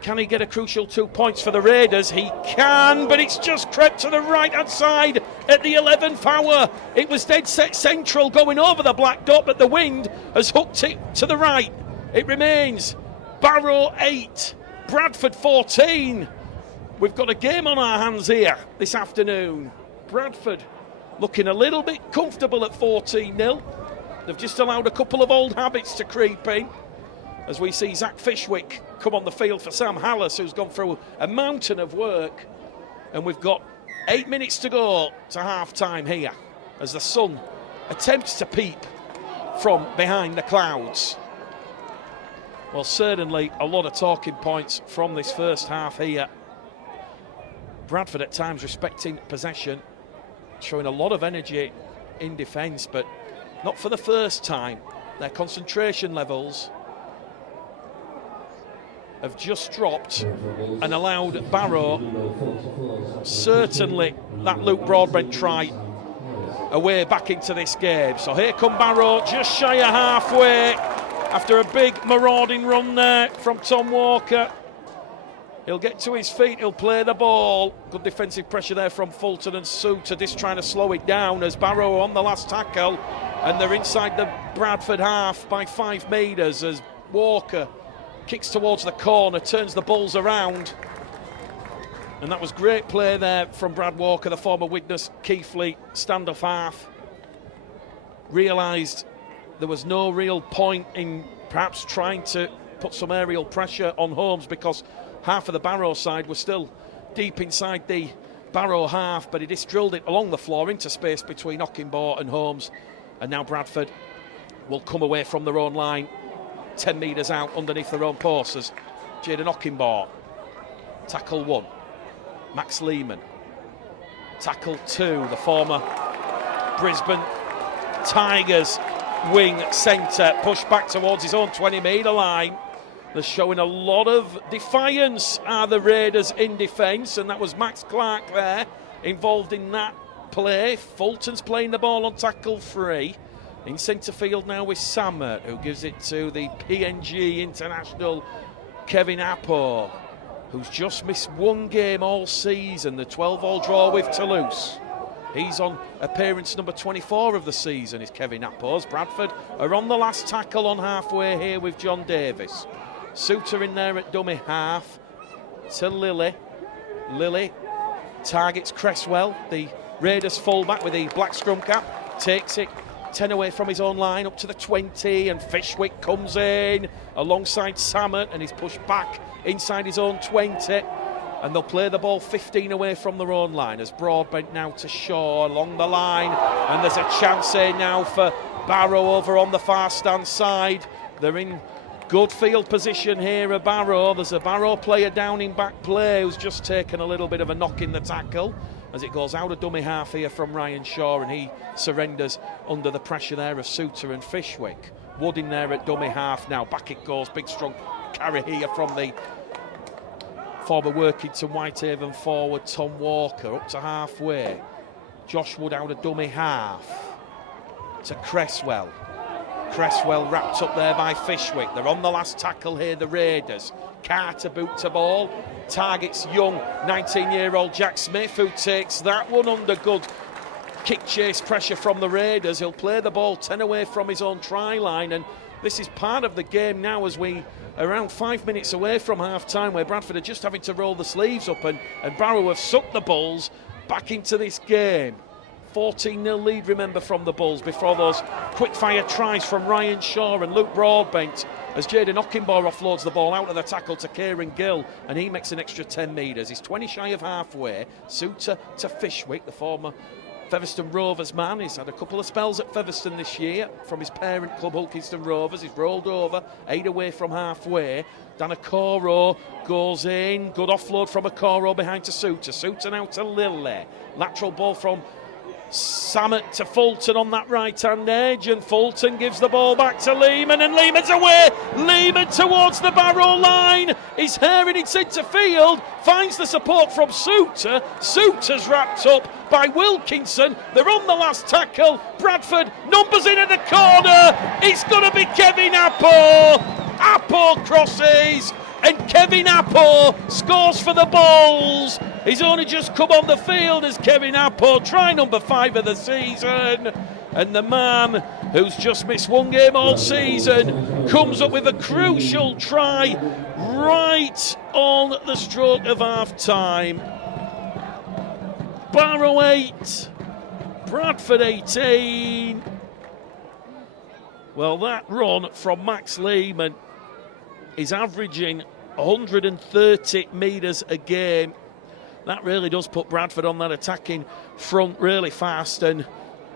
Can he get a crucial 2 points for the Raiders? He can, but it's just crept to the right-hand side at the 11th hour. It was dead set central going over the black dot, but the wind has hooked it to the right. It remains Barrow 8, Bradford 14. We've got a game on our hands here this afternoon. Bradford looking a little bit comfortable at 14-0. They've just allowed a couple of old habits to creep in, as we see Zach Fishwick come on the field for Sam Hallis, who's gone through a mountain of work. And we've got 8 minutes to go to half-time here, as the sun attempts to peep from behind the clouds. Well, certainly a lot of talking points from this first half here. Bradford at times respecting possession, showing a lot of energy in defence, but not for the first time. Their concentration levels have just dropped and allowed Barrow, certainly that Luke Broadbent try, away back into this game. So here come Barrow, just shy of halfway after a big marauding run there from Tom Walker. He'll get to his feet, he'll play the ball. Good defensive pressure there from Fulton and Suter, just trying to slow it down as Barrow on the last tackle, and they're inside the Bradford half by 5 metres as Walker kicks towards the corner, turns the Bulls around. And that was great play there from Brad Walker, the former Widnes Keighley standoff half. Realised there was no real point in perhaps trying to put some aerial pressure on Holmes, because half of the Barrow side was still deep inside the Barrow half, but he just drilled it along the floor into space between Ockingbaugh and Holmes. And now Bradford will come away from their own line, 10 metres out underneath their own posts, as Jaden Ockingbaugh. Tackle 1, Max Lehman. Tackle 2, the former Brisbane Tigers wing centre, pushed back towards his own 20-metre line. They're showing a lot of defiance, are the Raiders in defence, and that was Max Clark there involved in that play. Fulton's playing the ball on tackle 3. In centre field now with Sammert, who gives it to the PNG international Kevin Appo, who's just missed 1 game all season, the 12-all draw with Toulouse. He's on appearance number 24 of the season, is Kevin Appo's. Bradford are on the last tackle on halfway here with John Davis. Suter in there at dummy half to Lilly. Lilly targets Cresswell, the Raiders fullback with the black scrum cap, takes it 10 away from his own line up to the 20, and Fishwick comes in alongside Sammert and he's pushed back inside his own 20, and they'll play the ball 15 away from their own line as Broadbent now to Shaw along the line, and there's a chance here now for Barrow over on the far stand side. They're in good field position here at Barrow. There's a Barrow player down in back play who's just taken a little bit of a knock in the tackle as it goes out of dummy half here from Ryan Shaw, and he surrenders under the pressure there of Suter and Fishwick. Wood in there at dummy half now. Back it goes. Big strong carry here from the former Workington Whitehaven forward Tom Walker up to halfway. Josh Wood out of dummy half to Cresswell. Cresswell wrapped up there by Fishwick. They're on the last tackle here, the Raiders. Carter boot to ball. Targets young 19-year-old Jack Smith, who takes that one under good kick chase pressure from the Raiders. He'll play the ball 10 away from his own try line, and this is part of the game now as we around 5 minutes away from half time, where Bradford are just having to roll the sleeves up, and Barrow have sucked the Bulls back into this game. 14-0 lead, remember, from the Bulls before those quick-fire tries from Ryan Shaw and Luke Broadbent as Jaden Ockenbaugh offloads the ball out of the tackle to Kieran Gill, and he makes an extra 10 metres. He's 20 shy of halfway. Suter to Fishwick, the former Featherstone Rovers man. He's had a couple of spells at Featherstone this year from his parent club, Hulkington Rovers. He's rolled over, 8 away from halfway. Dan Okoro goes in. Good offload from Okoro behind to Suter. Suter now to Lille. Lateral ball from Samet to Fulton on that right-hand edge, and Fulton gives the ball back to Lehman, and Lehman's away. Lehman towards the Barrow line. He's herring it into field, finds the support from Suter. Suter's wrapped up by Wilkinson. They're on the last tackle. Bradford numbers in at the corner. It's going to be Kevin Appo. Appo crosses, and Kevin Appo scores for the Bulls. He's only just come on the field as Kevin Appo, try number 5 of the season. And the man who's just missed one game all season comes up with a crucial try right on the stroke of half-time. Barrow 8, Bradford 18. Well, that run from Max Lehman is averaging 130 metres a game. That really does put Bradford on that attacking front really fast, and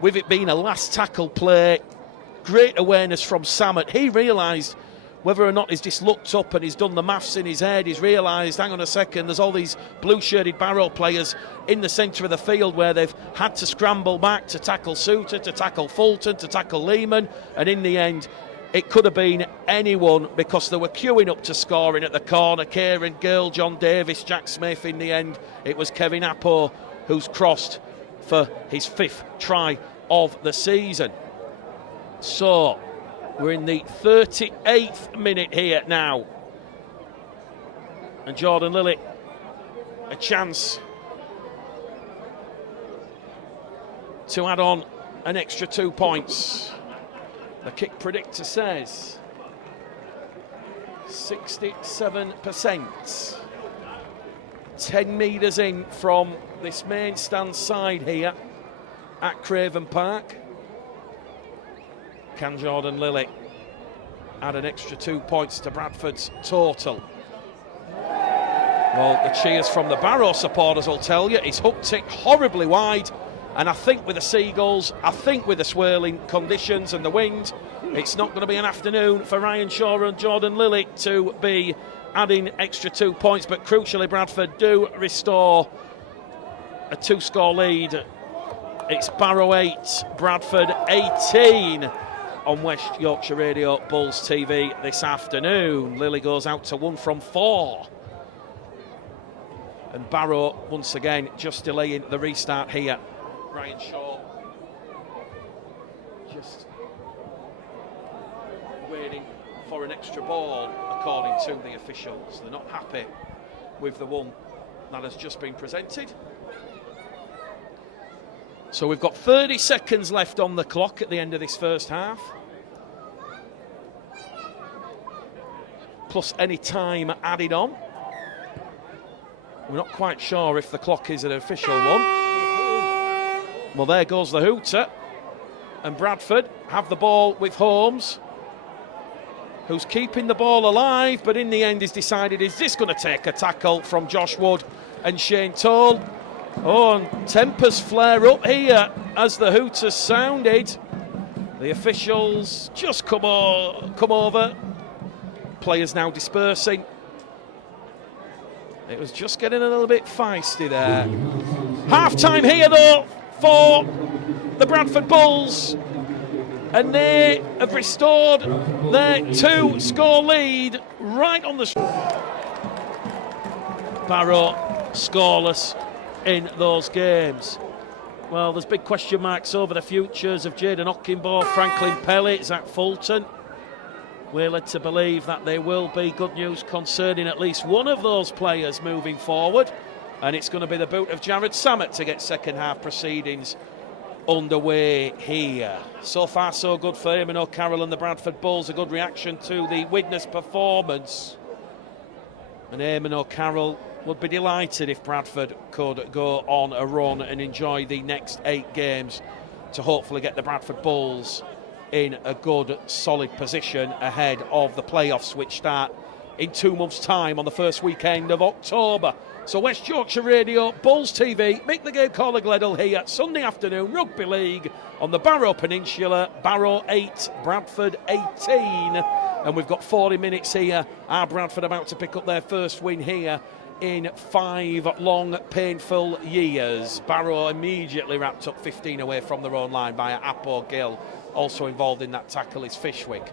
with it being a last tackle play, great awareness from Samet. He realised whether or not he's just looked up and he's done the maths in his head. He's realised, hang on a second, there's all these blue-shirted Barrow players in the centre of the field where they've had to scramble back to tackle Suter, to tackle Fulton, to tackle Lehman, and in the end, it could have been anyone because they were queuing up to scoring at the corner. Kieran Gill, John Davis, Jack Smith. In the end, it was Kevin Appo who's crossed for his 5th try of the season. So, we're in the 38th minute here now. And Jordan Lilly, a chance to add on an extra 2 points. The kick predictor says 67%. 10 metres in from this main stand side here at Craven Park. Can Jordan Lilly add an extra 2 points to Bradford's total? Well, the cheers from the Barrow supporters will tell you he's hooked it horribly wide. And I think with the Seagulls, I think with the swirling conditions and the wind, it's not going to be an afternoon for Ryan Shaw and Jordan Lilly to be adding extra 2 points. But crucially, Bradford do restore a 2-score lead. It's Barrow 8, Bradford 18 on West Yorkshire Radio Bulls TV this afternoon. Lilly goes out to 1 from 4. And Barrow, once again, just delaying the restart here. Ryan Shaw just waiting for an extra ball, according to the officials. They're not happy with the one that has just been presented. So we've got 30 seconds left on the clock at the end of this first half, plus any time added on. We're not quite sure if the clock is an official one. Well, there goes the hooter, and Bradford have the ball with Holmes, who's keeping the ball alive, but in the end he's decided, is this going to take a tackle from Josh Wood and Shane Toll? Oh, and tempers flare up here as the hooters sounded. The officials just come over. Players now dispersing. It was just getting a little bit feisty there. Half-time here, though, for the Bradford Bulls, and they have restored their 2-score lead right on the Barrow scoreless in those games. Well, there's big question marks over the futures of Jaden Ockenbaugh, Franklin Pellet, Zach Fulton. We're led to believe that there will be good news concerning at least one of those players moving forward, and it's going to be the boot of Jared Samet to get second half proceedings underway here. So far so good for Eamon O'Carroll and the Bradford Bulls. A good reaction to the Widnes performance, and Eamon O'Carroll would be delighted if Bradford could go on a run and enjoy the next 8 games to hopefully get the Bradford Bulls in a good, solid position ahead of the playoffs, which start in 2 months' time on the first weekend of October. So West Yorkshire Radio, Bulls TV, Mick the Game Caller Gleddle here, Sunday afternoon, Rugby League on the Barrow Peninsula. Barrow 8, Bradford 18. And we've got 40 minutes here. Are Bradford about to pick up their first win here in 5 long, painful years? Barrow immediately wrapped up 15 away from their own line by Apo Gill. Also involved in that tackle is Fishwick.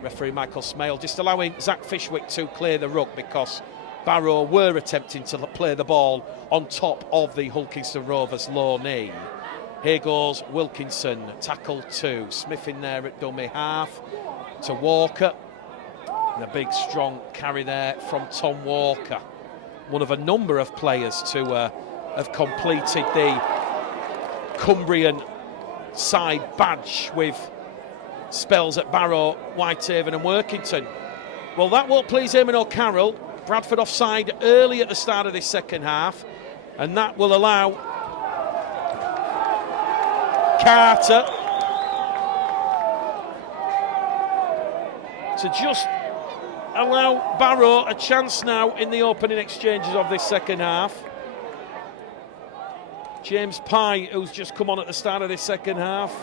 Referee Michael Smale just allowing Zach Fishwick to clear the ruck because Barrow were attempting to play the ball on top of the Hulkingston Rovers' low knee. Here goes Wilkinson, tackle 2. Smith in there at dummy half to Walker. And a big, strong carry there from Tom Walker. One of a number of players to have completed the Cumbrian side badge with spells at Barrow, Whitehaven and Workington. Well, that won't please Eamon O'Carroll. Bradford offside early at the start of this second half, and that will allow Carter to just allow Barrow a chance now in the opening exchanges of this second half. James Pye, who's just come on at the start of this second half,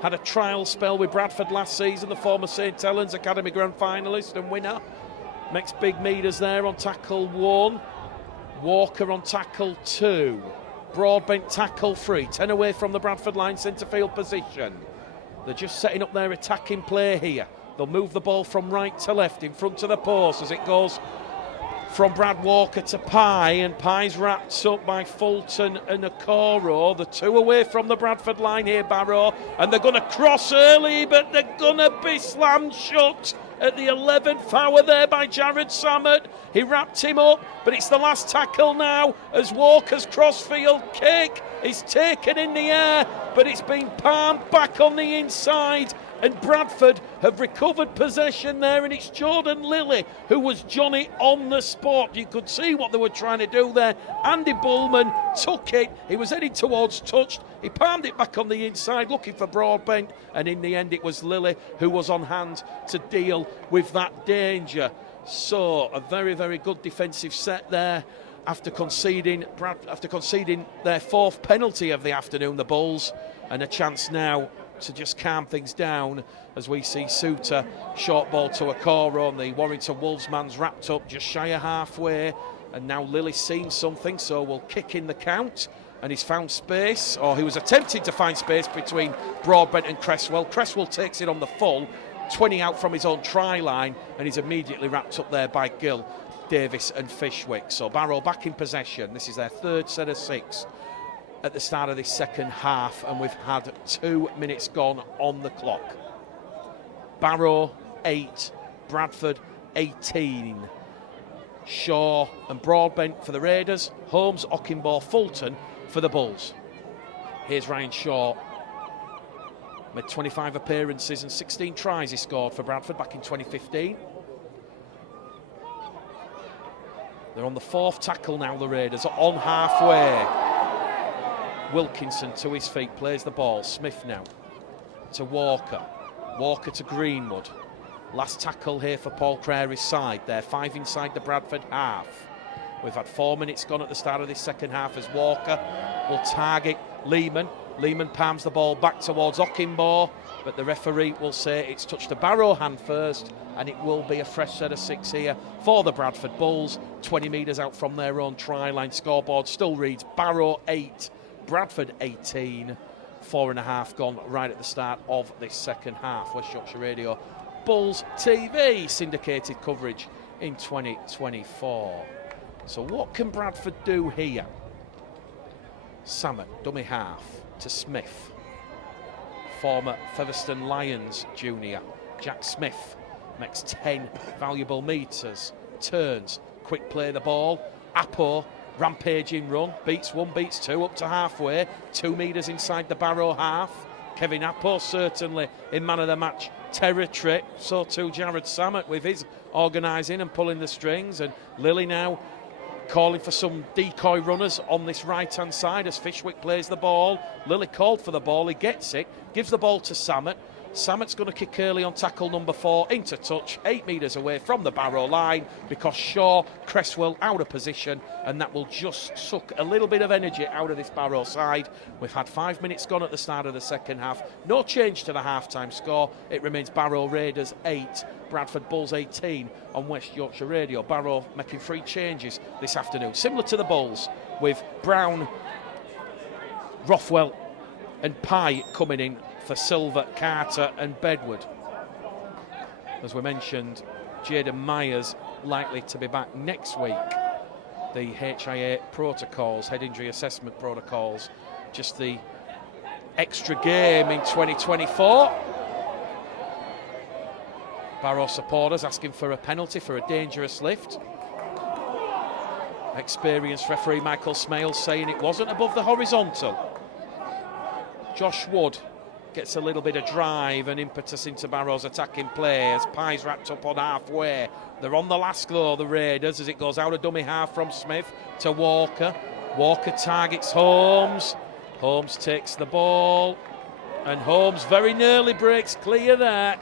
had a trial spell with Bradford last season, the former St Helens Academy Grand Finalist and winner. Makes big meters there on tackle 1. Walker on tackle 2. Broadbent tackle 3. 10 away from the Bradford line, centre field position. They're just setting up their attacking play here. They'll move the ball from right to left in front of the post as it goes from Brad Walker to Pye, and Pye's wrapped up by Fulton and Okoro. The 2 away from the Bradford line here, Barrow, and they're going to cross early, but they're going to be slammed shut at the 11th hour there by Jared Samet. He wrapped him up, but it's the last tackle now as Walker's crossfield kick is taken in the air, but it's been palmed back on the inside. And Bradford have recovered possession there, and it's Jordan Lilly who was Johnny on the spot. You could see what they were trying to do there. Andy Bullman took it. He was heading towards touch. He palmed it back on the inside, looking for Broadbent, and in the end it was Lilly who was on hand to deal with that danger. So a very, very good defensive set there after conceding their 4th penalty of the afternoon, the Bulls, and a chance now to just calm things down as we see Suter short ball to Okoro, and the Warrington Wolves man's wrapped up just shy of halfway, and now Lily's seen something, so we'll kick in the count, and he's found space, or he was attempting to find space between Broadbent and Cresswell. Cresswell takes it on the full, 20 out from his own try line, and he's immediately wrapped up there by Gill, Davis and Fishwick. So Barrow back in possession. This is their 3rd set of 6 at the start of this second half, and we've had 2 minutes gone on the clock. Barrow 8, Bradford 18. Shaw and Broadbent for the Raiders, Holmes, Ockenbaugh, Fulton for the Bulls. Here's Ryan Shaw. Made 25 appearances and 16 tries he scored for Bradford back in 2015. They're on the 4th tackle now, the Raiders, on halfway. Wilkinson to his feet, plays the ball. Smith now to Walker. Walker to Greenwood. Last tackle here for Paul Crary's side. They're 5 inside the Bradford half. We've had 4 minutes gone at the start of this second half as Walker will target Lehman. Lehman palms the ball back towards Ockenbaugh, but the referee will say it's touched a Barrow hand first, and it will be a fresh set of 6 here for the Bradford Bulls. 20 metres out from their own try line. Scoreboard still reads Barrow 8, Bradford 18. 4.5 gone right at the start of this second half. West Yorkshire Radio, Bulls TV, syndicated coverage in 2024. So what can Bradford do here? Samet, dummy half to Smith. Former Featherstone Lions junior, Jack Smith, makes 10 valuable metres. Turns, quick play the ball. Apo, rampaging run, beats one, beats two, up to halfway. 2 metres inside the Barrow half. Kevin Apo certainly in man of the match territory. So too Jared Samet with his organising and pulling the strings. And Lily now calling for some decoy runners on this right-hand side as Fishwick plays the ball. Lily called for the ball, he gets it, gives the ball to Samet. Samet's going to kick early on tackle number 4, into touch, 8 metres away from the Barrow line, because Shaw, Cresswell out of position, and that will just suck a little bit of energy out of this Barrow side. We've had 5 minutes gone at the start of the second half. No change to the half-time score. It remains Barrow Raiders 8, Bradford Bulls 18 on West Yorkshire Radio. Barrow making 3 changes this afternoon, similar to the Bulls, with Brown, Rothwell and Pye coming in for Silver, Carter and Bedward. As we mentioned, Jaden Myers likely to be back next week. The HIA protocols, head injury assessment protocols, just the extra game in 2024. Barrow supporters asking for a penalty for a dangerous lift. Experienced referee Michael Smales saying it wasn't above the horizontal. Josh Wood gets a little bit of drive and impetus into Barrow's attacking play as Pye's wrapped up on halfway. They're on the last though, the Raiders, as it goes out of dummy half from Smith to Walker. Walker targets Holmes. Holmes takes the ball, and Holmes very nearly breaks clear there.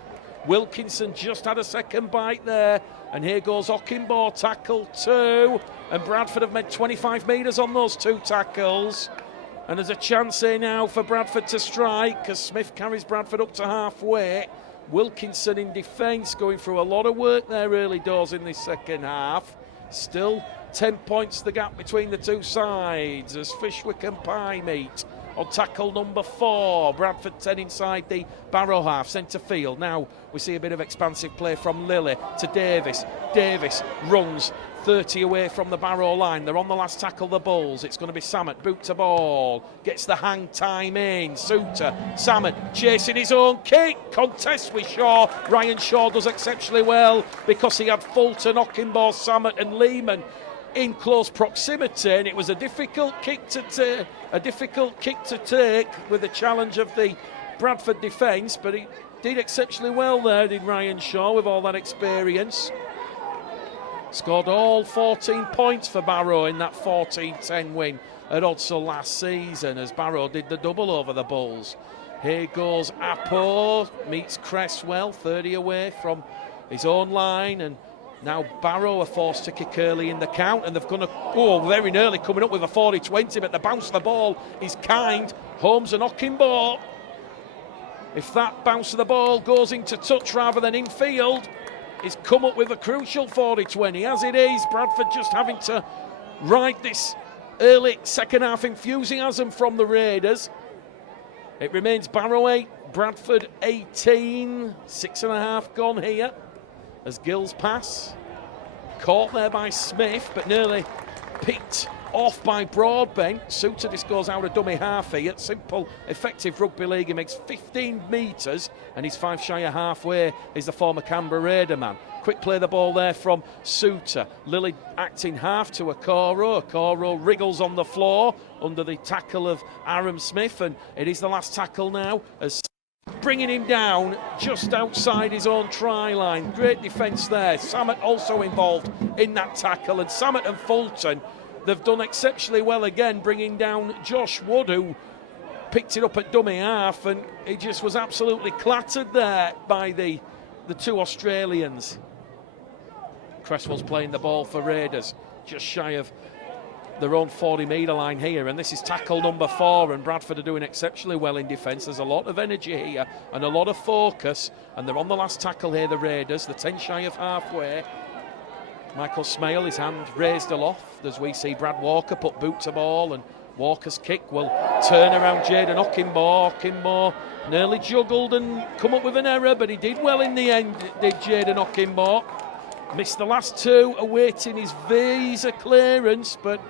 Wilkinson just had a second bite there, and here goes Ockimbo, tackle 2, and Bradford have made 25 metres on those 2 tackles. And there's a chance here now for Bradford to strike, because Smith carries Bradford up to halfway. Wilkinson in defence, going through a lot of work there early doors in this second half. Still 10 points the gap between the 2 sides as Fishwick and Pye meet on tackle number 4. Bradford 10 inside the Barrow half, centre field. Now we see a bit of expansive play from Lily to Davis. Davis runs 30 away from the Barrow line. They're on the last tackle, the Bulls. It's going to be Samet, boot to ball, gets the hang time in. Suter, Samet chasing his own kick, contest with Shaw. Ryan Shaw does exceptionally well because he had Fulton, Ockimbo, Samet and Lehman in close proximity, and it was a difficult kick to take with the challenge of the Bradford defence, but he did exceptionally well there, did Ryan Shaw, with all that experience. Scored all 14 points for Barrow in that 14-10 win at Odsall last season, as Barrow did the double over the Bulls. Here goes Apo, meets Cresswell, 30 away from his own line, and now Barrow are forced to kick early in the count, and they're going to go very nearly coming up with a 40-20, but the bounce of the ball is kind. Holmes and Ockimbo. If that bounce of the ball goes into touch rather than infield, he's come up with a crucial 40-20. As it is, Bradford just having to ride this early second half enthusiasm from the Raiders. It remains Barrow 8, Bradford 18. 6.5 gone here as Gill's pass caught there by Smith, but nearly picked off by Broadbent. Suter just goes out of dummy half here. Simple, effective rugby league. He makes 15 metres and he's 5 shy of halfway. Is the former Canberra Raider man. Quick play the ball there from Suter. Lily acting half to Okoro. Okoro wriggles on the floor under the tackle of Aaron Smith, and it is the last tackle now as bringing him down just outside his own try line. Great defence there. Samet also involved in that tackle, and Samet and Fulton, they've done exceptionally well again, bringing down Josh Wood, who picked it up at dummy half, and he just was absolutely clattered there by the 2 Australians. Cresswell's playing the ball for Raiders, just shy of their own 40-metre line here, and this is tackle number 4, and Bradford are doing exceptionally well in defence. There's a lot of energy here and a lot of focus, and they're on the last tackle here, the Raiders. They're 10 shy of halfway. Michael Smale, his hand raised aloft as we see Brad Walker put boot to ball, and Walker's kick will turn around Jaden Ockimbo. Ockimbo nearly juggled and come up with an error, but he did well in the end, did Jaden Ockimbo. Missed the last 2, awaiting his visa clearance, but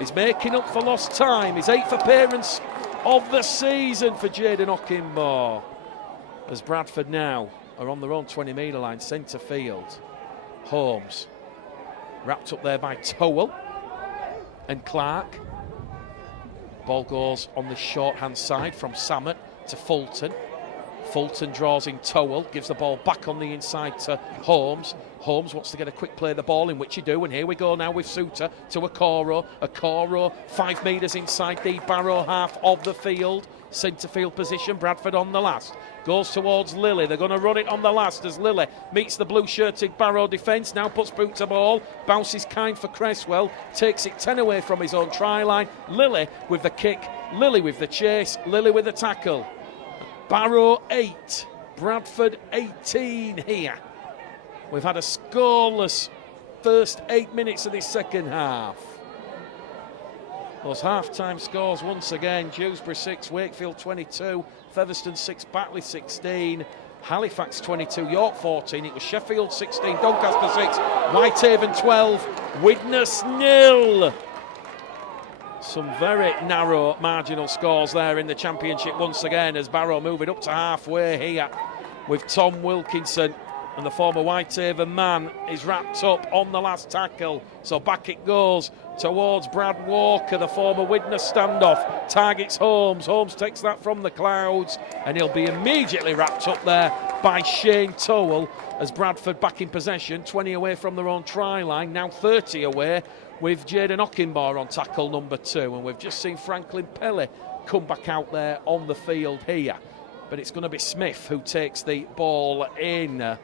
is making up for lost time. His 8th appearance of the season for Jayden Okinbaugh. As Bradford now are on their own 20-metre line, centre field. Holmes wrapped up there by Towell and Clark. Ball goes on the short-hand side from Samet to Fulton. Fulton draws in Towell, gives the ball back on the inside to Holmes. Holmes wants to get a quick play of the ball, in which you do, and here we go now with Suter to Okoro. Okoro 5 metres inside the Barrow half of the field. Centre field position, Bradford on the last. Goes towards Lilly, they're going to run it on the last as Lilly meets the blue-shirted Barrow defence, now puts boot to ball, bounces kind for Cresswell, takes it 10 away from his own try line. Lilly with the kick, Lilly with the chase, Lilly with the tackle. Barrow 8, Bradford 18 here. We've had a scoreless first 8 minutes of this second half. Those half-time scores once again: Dewsbury 6, Wakefield 22, Featherstone 6, Batley 16, Halifax 22, York 14. It was Sheffield 16, Doncaster 6, Whitehaven 12, Widnes 0. Some very narrow marginal scores there in the Championship once again, as Barrow moving up to halfway here with Tom Wilkinson, and the former Whitehaven man is wrapped up on the last tackle. So back it goes towards Brad Walker, the former Widnes standoff. Targets Holmes. Holmes takes that from the clouds, and he'll be immediately wrapped up there by Shane Towell, as Bradford back in possession, 20 away from their own try line, now 30 away, with Jayden Okinbaugh on tackle number 2. And we've just seen Franklin Pelly come back out there on the field here. But it's going to be Smith who takes the ball in.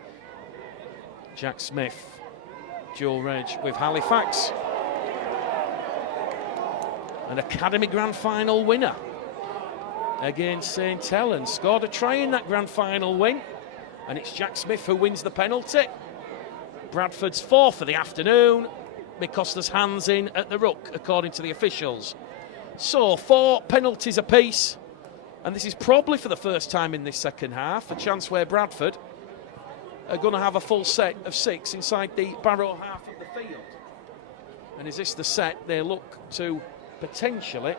Jack Smith, dual reg with Halifax. An Academy Grand Final winner against St Helens. Scored a try in that Grand Final win. And it's Jack Smith who wins the penalty. Bradford's 4th of the afternoon, because there's hands in at the ruck, according to the officials. So 4 penalties apiece, and this is probably for the first time in this second half, a chance where Bradford are going to have a full set of 6 inside the Barrow half of the field. And is this the set they look to potentially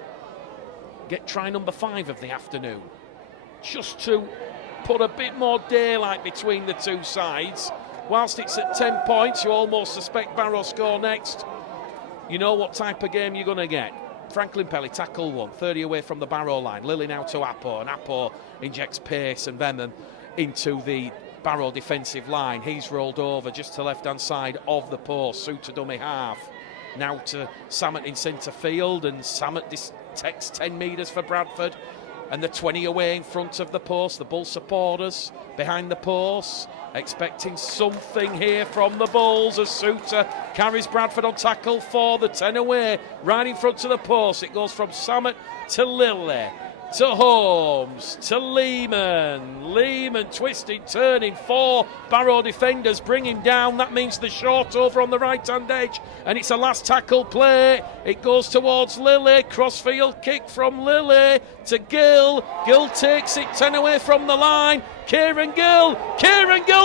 get try number 5 of the afternoon, just to put a bit more daylight between the two sides? Whilst it's at 10 points, you almost suspect Barrow score next. You know what type of game you're going to get. Franklin Pelly, tackle 1, 30 away from the Barrow line. Lilly now to Appo, and Appo injects pace and venom into the Barrow defensive line. He's rolled over just to left-hand side of the post. Suter dummy half. Now to Samet in centre field, and Samet takes 10 metres for Bradford. And the 20 away in front of the post. The Bull supporters behind the post, expecting something here from the Bulls, as Suter carries Bradford on tackle for the 10 away, right in front of the post. It goes from Samet to Lilly, to Holmes, to Lehman. Lehman twisting, turning, 4 Barrow defenders bring him down. That means the short over on the right-hand edge, and it's a last tackle play. It goes towards Lilly, crossfield kick from Lilly to Gill. Gill takes it 10 away from the line. Kieran Gill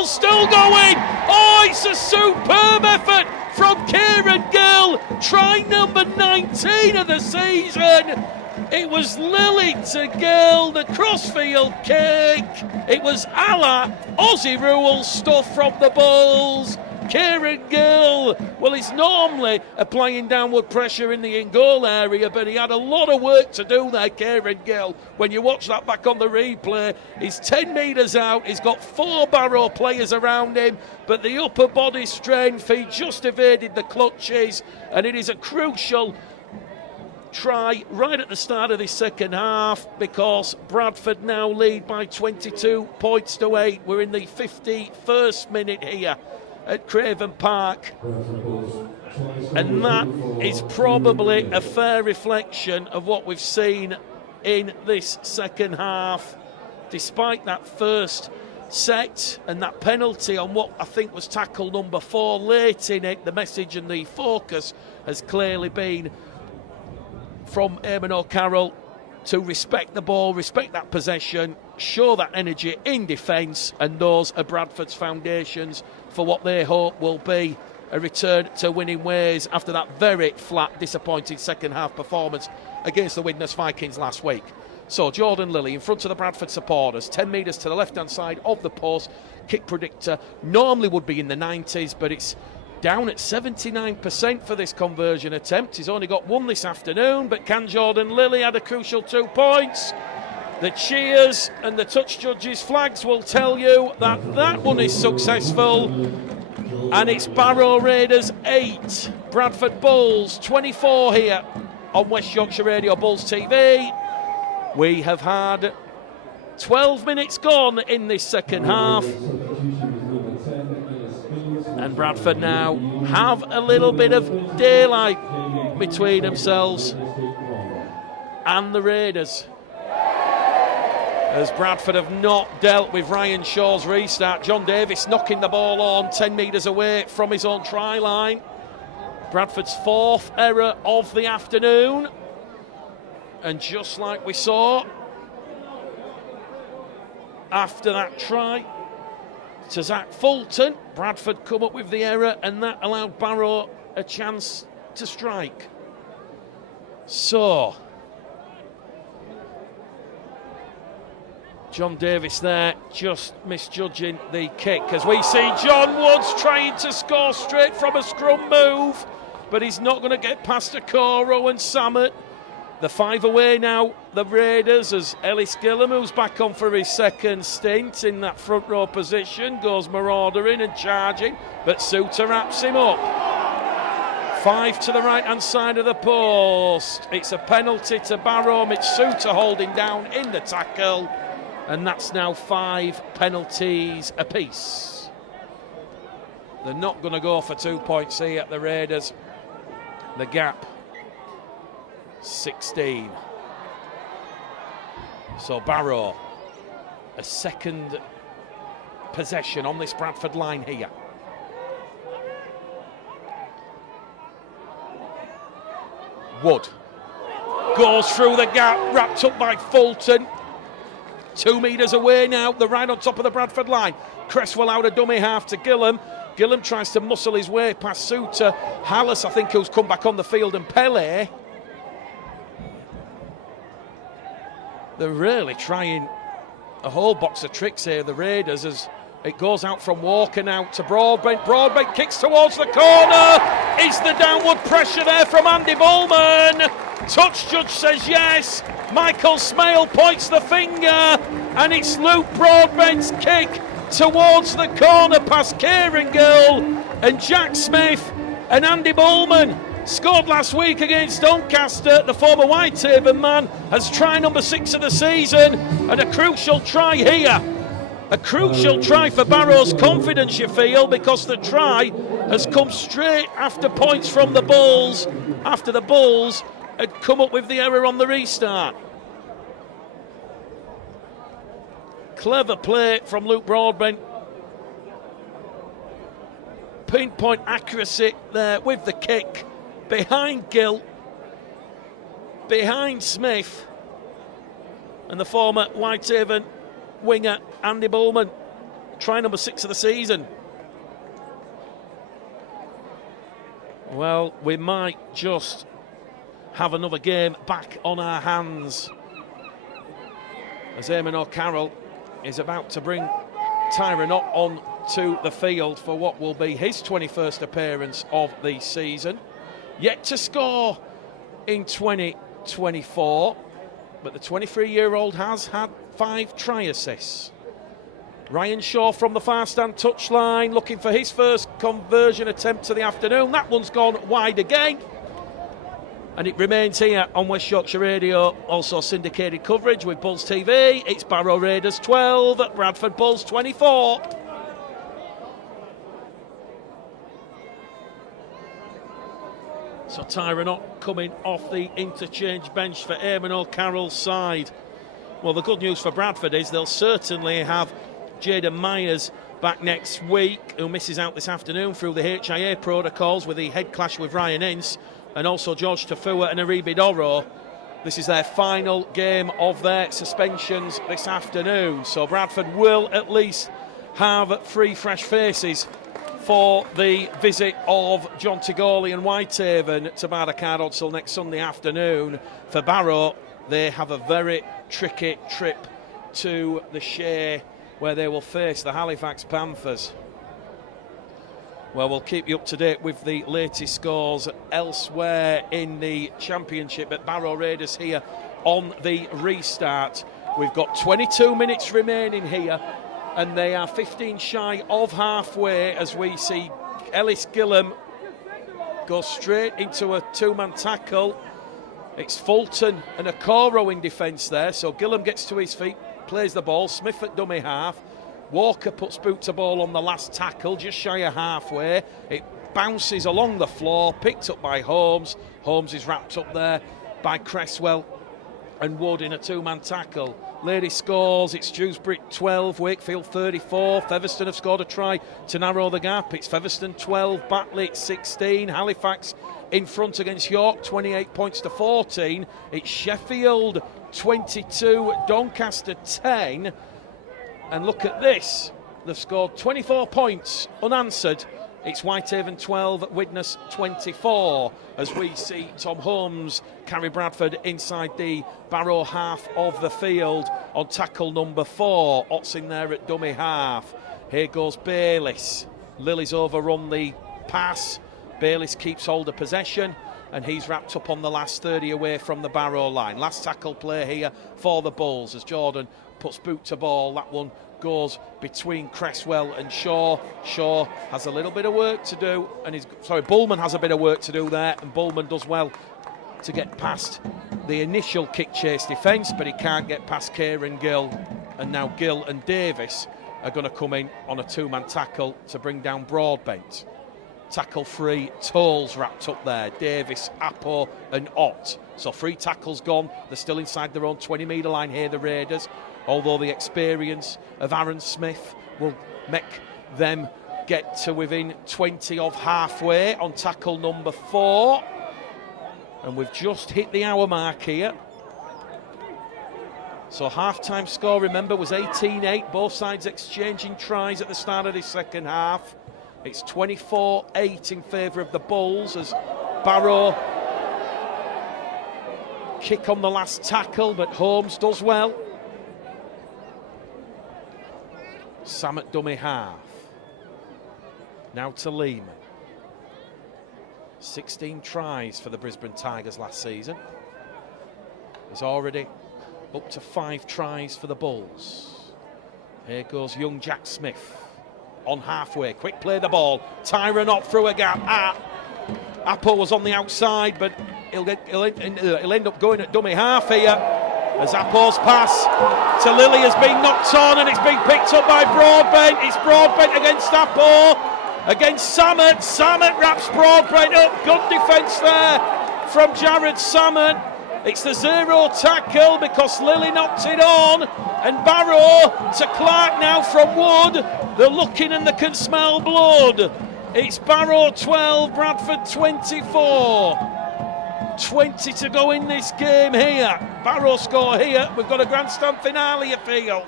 still going. Oh, it's a superb effort from Kieran Gill. Try number 19 of the season. It was Lilly to Gill, the crossfield kick. It was a la Aussie rule stuff from the Bulls. Kieran Gill, well, he's normally applying downward pressure in the in-goal area, but he had a lot of work to do there, Kieran Gill. When you watch that back on the replay, he's 10 metres out, he's got 4 Barrow players around him, but the upper body strength, he just evaded the clutches, and it is a crucial try right at the start of this second half, because Bradford now lead by 22 points to 8. We're in the 51st minute here at Craven Park, and that is probably a fair reflection of what we've seen in this second half. Despite that first set and that penalty on what I think was tackle number 4 late in it, the message and the focus has clearly been from Eamon O'Carroll to respect the ball, respect that possession, show that energy in defence, and those are Bradford's foundations for what they hope will be a return to winning ways after that very flat, disappointing second half performance against the Widnes Vikings last week. So Jordan Lilly in front of the Bradford supporters, 10 metres to the left-hand side of the post. Kick predictor normally would be in the 90s, but it's down at 79% for this conversion attempt. He's only got one this afternoon, but can Jordan Lilly add a crucial 2 points? The cheers and the touch judges' flags will tell you that that one is successful. And it's Barrow Raiders 8, Bradford Bulls 24 here on West Yorkshire Radio Bulls TV. We have had 12 minutes gone in this second half. And Bradford now have a little bit of daylight between themselves and the Raiders, as Bradford have not dealt with Ryan Shaw's restart. John Davis knocking the ball on 10 metres away from his own try line. Bradford's 4th error of the afternoon. And just like we saw after that try to Zach Fulton, Bradford come up with the error, and that allowed Barrow a chance to strike. So John Davis there just misjudging the kick, as we see John Woods trying to score straight from a scrum move, but he's not going to get past Okoro and Samet. The 5 away now, the Raiders, as Ellis Gillum, who's back on for his second stint in that front row position, goes maraudering and charging, but Suter wraps him up. 5 to the right-hand side of the post. It's a penalty to Barrow. Mitch Suter holding down in the tackle, and that's now 5 penalties apiece. They're not going to go for 2 points here at the Raiders. The gap 16. So Barrow, a second possession on this Bradford line here. Wood goes through the gap, wrapped up by Fulton. 2 metres away now, they're right on top of the Bradford line. Cresswell out a dummy half to Gillum. Gillum tries to muscle his way past Suter. Hallis, I think, who's come back on the field, and Pele. They're really trying a whole box of tricks here, the Raiders, as it goes out from Walker now to Broadbent. Broadbent kicks towards the corner. Is the downward pressure there from Andy Bullman? Touch judge says yes. Michael Smale points the finger, and it's Luke Broadbent's kick towards the corner past Kieran and Jack Smith. And Andy Bullman scored last week against Doncaster. The former Whitehaven man has try number 6 of the season, and a crucial try here. A crucial try for Barrow's confidence, you feel, because the try has come straight after points from the Bulls, after the Bulls had come up with the error on the restart. Clever play from Luke Broadbent. Pinpoint accuracy there with the kick. Behind Gill, behind Smith, and the former Whitehaven winger Andy Bullman, try number 6 of the season. Well, we might just have another game back on our hands, as Eamon O'Carroll is about to bring Tyrone on to the field for what will be his 21st appearance of the season. Yet to score in 2024, but the 23-year-old has had 5 try assists. Ryan Shaw from the far stand touchline, looking for his first conversion attempt of the afternoon. That one's gone wide again. And it remains here on West Yorkshire Radio, also syndicated coverage with Bulls TV. It's Barrow Raiders 12, Bradford Bulls 24. So Tyrone coming off the interchange bench for Eamon O'Carroll's side. Well, the good news for Bradford is they'll certainly have Jaden Myers back next week, who misses out this afternoon through the HIA protocols with the head clash with Ryan Ince, and also George Tafua and Aribi Doro. This is their final game of their suspensions this afternoon. So Bradford will at least have 3 fresh faces for the visit of John Tigoli and Whitehaven to Barrow until next Sunday afternoon. For Barrow, they have a very tricky trip to the Shea, where they will face the Halifax Panthers. Well, we'll keep you up to date with the latest scores elsewhere in the Championship. At Barrow Raiders here on the restart. We've got 22 minutes remaining here, and they are 15 shy of halfway as we see Ellis Gillam go straight into a two-man tackle. It's Fulton and Okoro in defence there, so Gillam gets to his feet, plays the ball, Smith at dummy half. Walker puts boot to ball on the last tackle, just shy of halfway. It bounces along the floor, picked up by Holmes. Holmes is wrapped up there by Cresswell and Wood in a two-man tackle. Lady scores, it's Dewsbury 12, Wakefield 34. Featherstone have scored a try to narrow the gap. It's Featherstone 12, Batley 16. Halifax in front against York, 28 points to 14. It's Sheffield 22, Doncaster 10. And look at this, they've scored 24 points unanswered. It's Whitehaven 12, Widnes 24, as we see Tom Holmes carry Bradford inside the Barrow half of the field on tackle number 4. Ott's in there at dummy half. Here goes Bayliss. Lily's overrun the pass. Bayliss keeps hold of possession, and he's wrapped up on the last 30 away from the Barrow line. Last tackle play here for the Bulls as Jordan puts boot to ball. That one goes between Cresswell and Shaw. Shaw has a little bit of work to do, and Bullman has a bit of work to do there, and Bullman does well to get past the initial kick chase defence, but he can't get past Kieran Gill, and now Gill and Davis are going to come in on a two-man tackle to bring down Broadbent. Tackle free, Tolles wrapped up there, Davis, Appo and Ott. So 3 tackles gone, they're still inside their own 20-metre line here, the Raiders, although the experience of Aaron Smith will make them get to within 20 of halfway on tackle number 4. And we've just hit the hour mark here. So half-time score, remember, was 18-8, both sides exchanging tries at the start of the second half. It's 24-8 in favour of the Bulls as Barrow kick on the last tackle, but Holmes does well. Sam at dummy half. Now to Lehman. 16 tries for the Brisbane Tigers last season. He's already up to 5 tries for the Bulls. Here goes young Jack Smith on halfway. Quick play the ball. Tyron Ott through a gap. Apple was on the outside, but he'll end up going at dummy half here. As Appo's pass to Lilly has been knocked on, and it's been picked up by Broadbent. It's Broadbent against Appo, against Samet. Samet wraps Broadbent up. Good defence there from Jared Samet. It's the 0 tackle because Lilly knocked it on, and Barrow to Clark now from Wood. They're looking and they can smell blood. It's Barrow 12, Bradford 24. 20 to go in this game here. Barrow score here. We've got a grandstand finale appeal.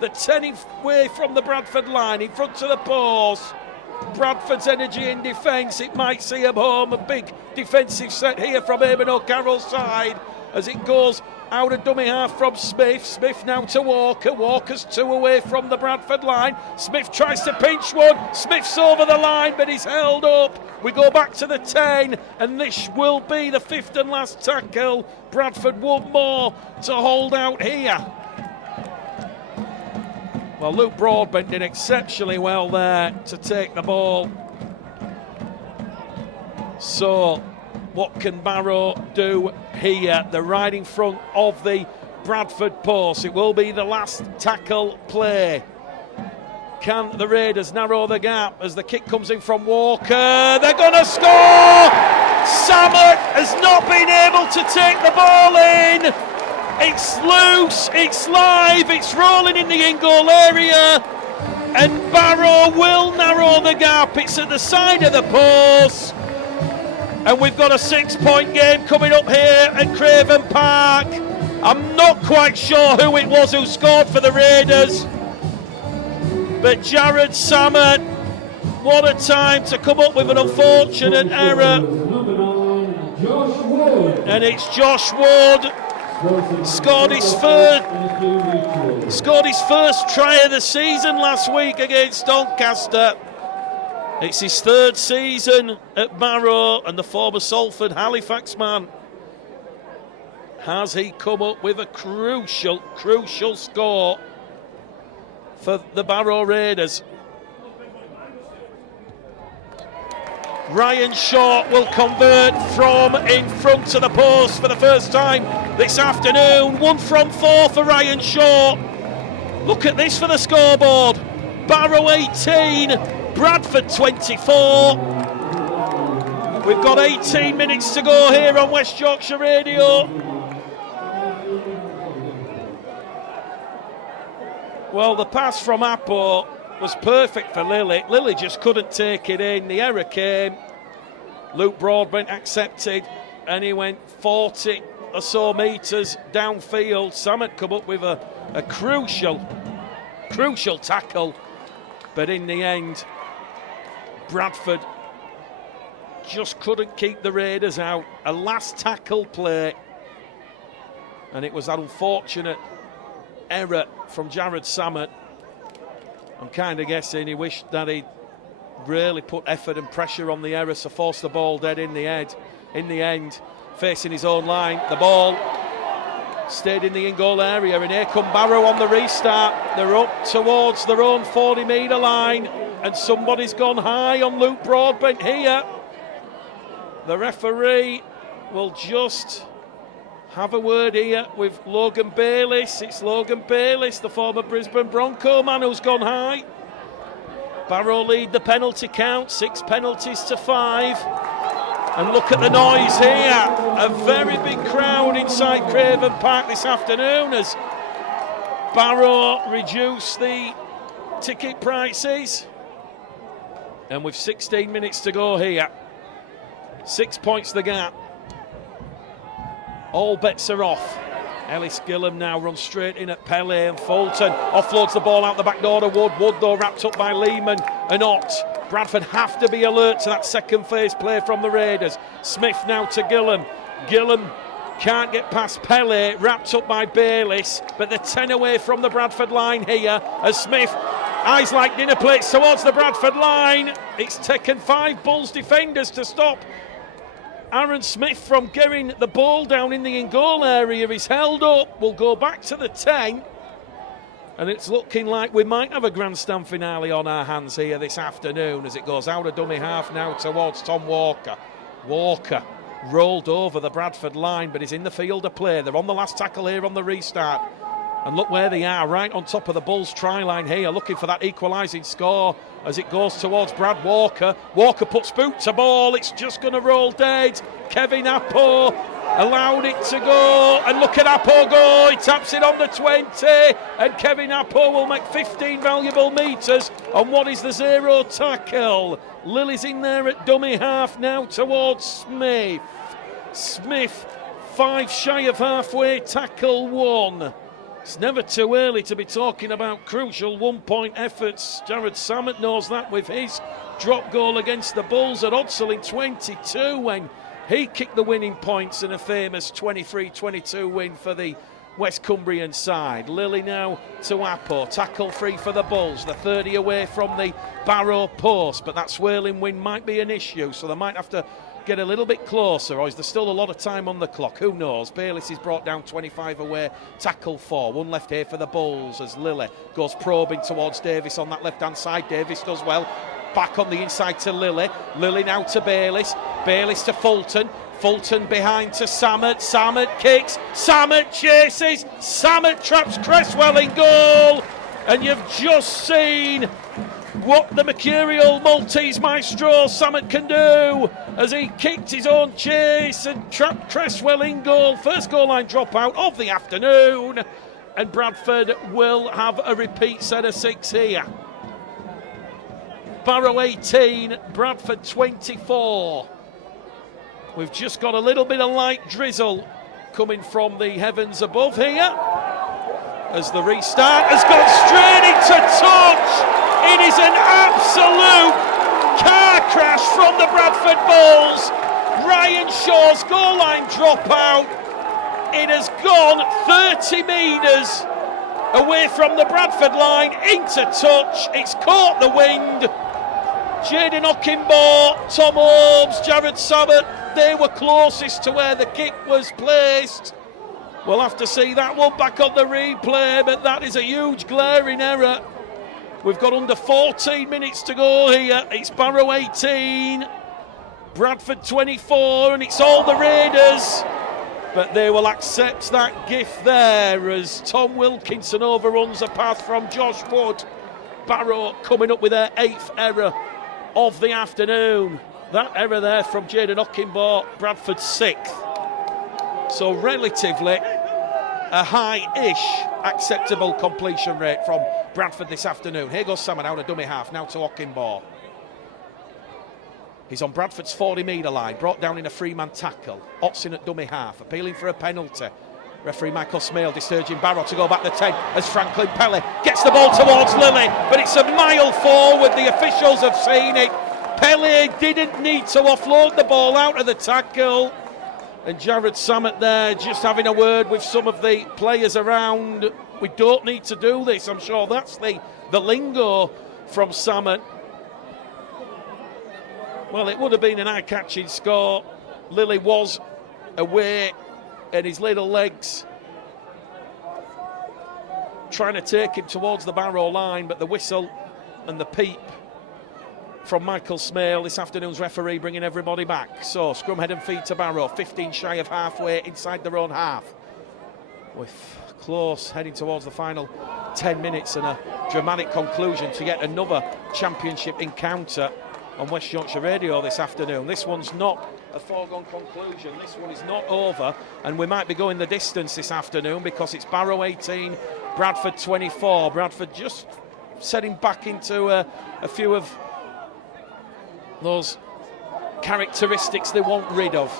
The 10 away from the Bradford line in front of the post. Bradford's energy in defence. It might see them home. A big defensive set here from Eamon O'Carroll's side as it goes out of dummy half from Smith. Smith now to Walker. Walker's 2 away from the Bradford line. Smith tries to pinch one. Smith's over the line, but he's held up. We go back to the 10, and this will be the 5th and last tackle. Bradford one more to hold out here. Well, Luke Broadbent did exceptionally well there to take the ball. So, what can Barrow do here? They're right in front of the Bradford post. It will be the last tackle play. Can the Raiders narrow the gap as the kick comes in from Walker? They're going to score! Samet has not been able to take the ball in. It's loose, it's live, it's rolling in the in-goal area, and Barrow will narrow the gap. It's at the side of the post, and we've got a 6-point game coming up here at Craven Park. I'm not quite sure who it was who scored for the Raiders, but Jared Samet What a time to come up with an unfortunate error. And it's Josh Ward. Scored his first try of the season last week against Doncaster. It's his third season at Barrow, and the former Salford Halifax man. Has he come up with a crucial score for the Barrow Raiders? Ryan Short will convert from in front of the post for the first time this afternoon. 1 from 4 for Ryan Short. Look at this for the scoreboard. Barrow 18, Bradford 24. We've got 18 minutes to go here on West Yorkshire Radio. Well, the pass from Appo was perfect for Lilly. Lilly just couldn't take it in. The error came. Luke Broadbent accepted, and he went 40 or so metres downfield. Sam had come up with a crucial tackle, but in the end, Bradford just couldn't keep the Raiders out. A last tackle play, and it was that unfortunate error from Jared Samet. I'm kind of guessing he wished that he'd really put effort and pressure on the error to force the ball dead in the head. In the end, facing his own line, the ball stayed in the in-goal area, and here come Barrow on the restart. They're up towards their own 40-metre line, and somebody's gone high on Luke Broadbent here. The referee will just have a word here with Logan Bayliss. It's Logan Bayliss, the former Brisbane Bronco man, who's gone high. Barrow lead the penalty count, 6 penalties to 5. And look at the noise here. A very big crowd inside Craven Park this afternoon as Barrow reduce the ticket prices. And with 16 minutes to go here, 6 points the gap. All bets are off. Ellis Gillum now runs straight in at Pele, and Fulton offloads the ball out the back door to Wood. Wood though wrapped up by Lehman and Ott. Bradford have to be alert to that second phase play from the Raiders. Smith now to Gillum. Gillum can't get past Pele, wrapped up by Bayliss, but they're 10 away from the Bradford line here as Smith, eyes like dinner plates towards the Bradford line. It's taken 5 Bulls defenders to stop Aaron Smith from getting the ball down in the in-goal area. He's held up. We'll go back to the 10. And it's looking like we might have a grandstand finale on our hands here this afternoon as it goes out of dummy half now towards Tom Walker. Walker rolled over the Bradford line, but he's in the field of play. They're on the last tackle here on the restart. And look where they are, right on top of the Bulls try line here, looking for that equalising score as it goes towards Brad Walker. Walker puts boot to ball, it's just going to roll dead. Kevin Appo allowed it to go, and look at Appo go, he taps it on the 20, and Kevin Appo will make 15 valuable metres on what is the 0 tackle. Lily's in there at dummy half now towards Smith. Smith 5 shy of halfway, tackle 1. It's never too early to be talking about crucial 1-point efforts. Jared Samet knows that with his drop goal against the Bulls at Odsal in 22 when he kicked the winning points in a famous 23-22 win for the West Cumbrian side. Lilly now to Appo, tackle free for the Bulls. The 30 away from the Barrow post, but that swirling wind might be an issue, so they might have to get a little bit closer, or is there still a lot of time on the clock? Who knows? Bayliss is brought down 25 away, tackle 4. 1 left here for the Bulls as Lilly goes probing towards Davis on that left-hand side. Davis does well. Back on the inside to Lilly. Lilly now to Bayliss. Bayliss to Fulton. Fulton behind to Samet. Samet kicks. Samet chases. Samet traps Cresswell in goal. And you've just seen what the mercurial Maltese maestro Samet can do as he kicked his own chase and trapped Cresswell in goal. First goal line dropout of the afternoon, and Bradford will have a repeat set of 6 here. Barrow 18, Bradford 24. We've just got a little bit of light drizzle coming from the heavens above here as the restart has gone straight into touch. It is an absolute crash from the Bradford Bulls. Ryan Shaw's goal line dropout. It has gone 30 metres away from the Bradford line, into touch. It's caught the wind. Jaden Okinbaugh, Tom Holmes, Jared Sabat, they were closest to where the kick was placed. We'll have to see that one back on the replay, but that is a huge glaring error. We've got under 14 minutes to go here. It's Barrow 18, Bradford 24, and it's all the Raiders. But they will accept that gift there as Tom Wilkinson overruns a pass from Josh Wood. Barrow coming up with their 8th error of the afternoon. That error there from Jaden Okinbaugh, Bradford's 6th. So relatively a high-ish acceptable completion rate from Bradford this afternoon. Here goes Salmon out of dummy half, now to Okinbaugh. He's on Bradford's 40-metre line, brought down in a three-man tackle. Otson at dummy half, appealing for a penalty. Referee Michael Smale discharging Barrow to go back to 10 as Franklin Pelly gets the ball towards Lilly, but it's a mile forward. The officials have seen it. Pelly didn't need to offload the ball out of the tackle. And Jared Samet there just having a word with some of the players around. We don't need to do this. I'm sure that's the lingo from Samet. Well, it would have been an eye-catching score. Lilly was away and his little legs trying to take him towards the Barrow line, but the whistle and the peep from Michael Smale, this afternoon's referee, bringing everybody back. So scrum head and feet to Barrow, 15 shy of halfway inside their own half, with close heading towards the final 10 minutes and a dramatic conclusion to yet another championship encounter on West Yorkshire Radio this afternoon. This one's not a foregone conclusion. This one is not over, and we might be going the distance this afternoon because it's Barrow 18, Bradford 24. Bradford just setting back into a few of those characteristics they want rid of,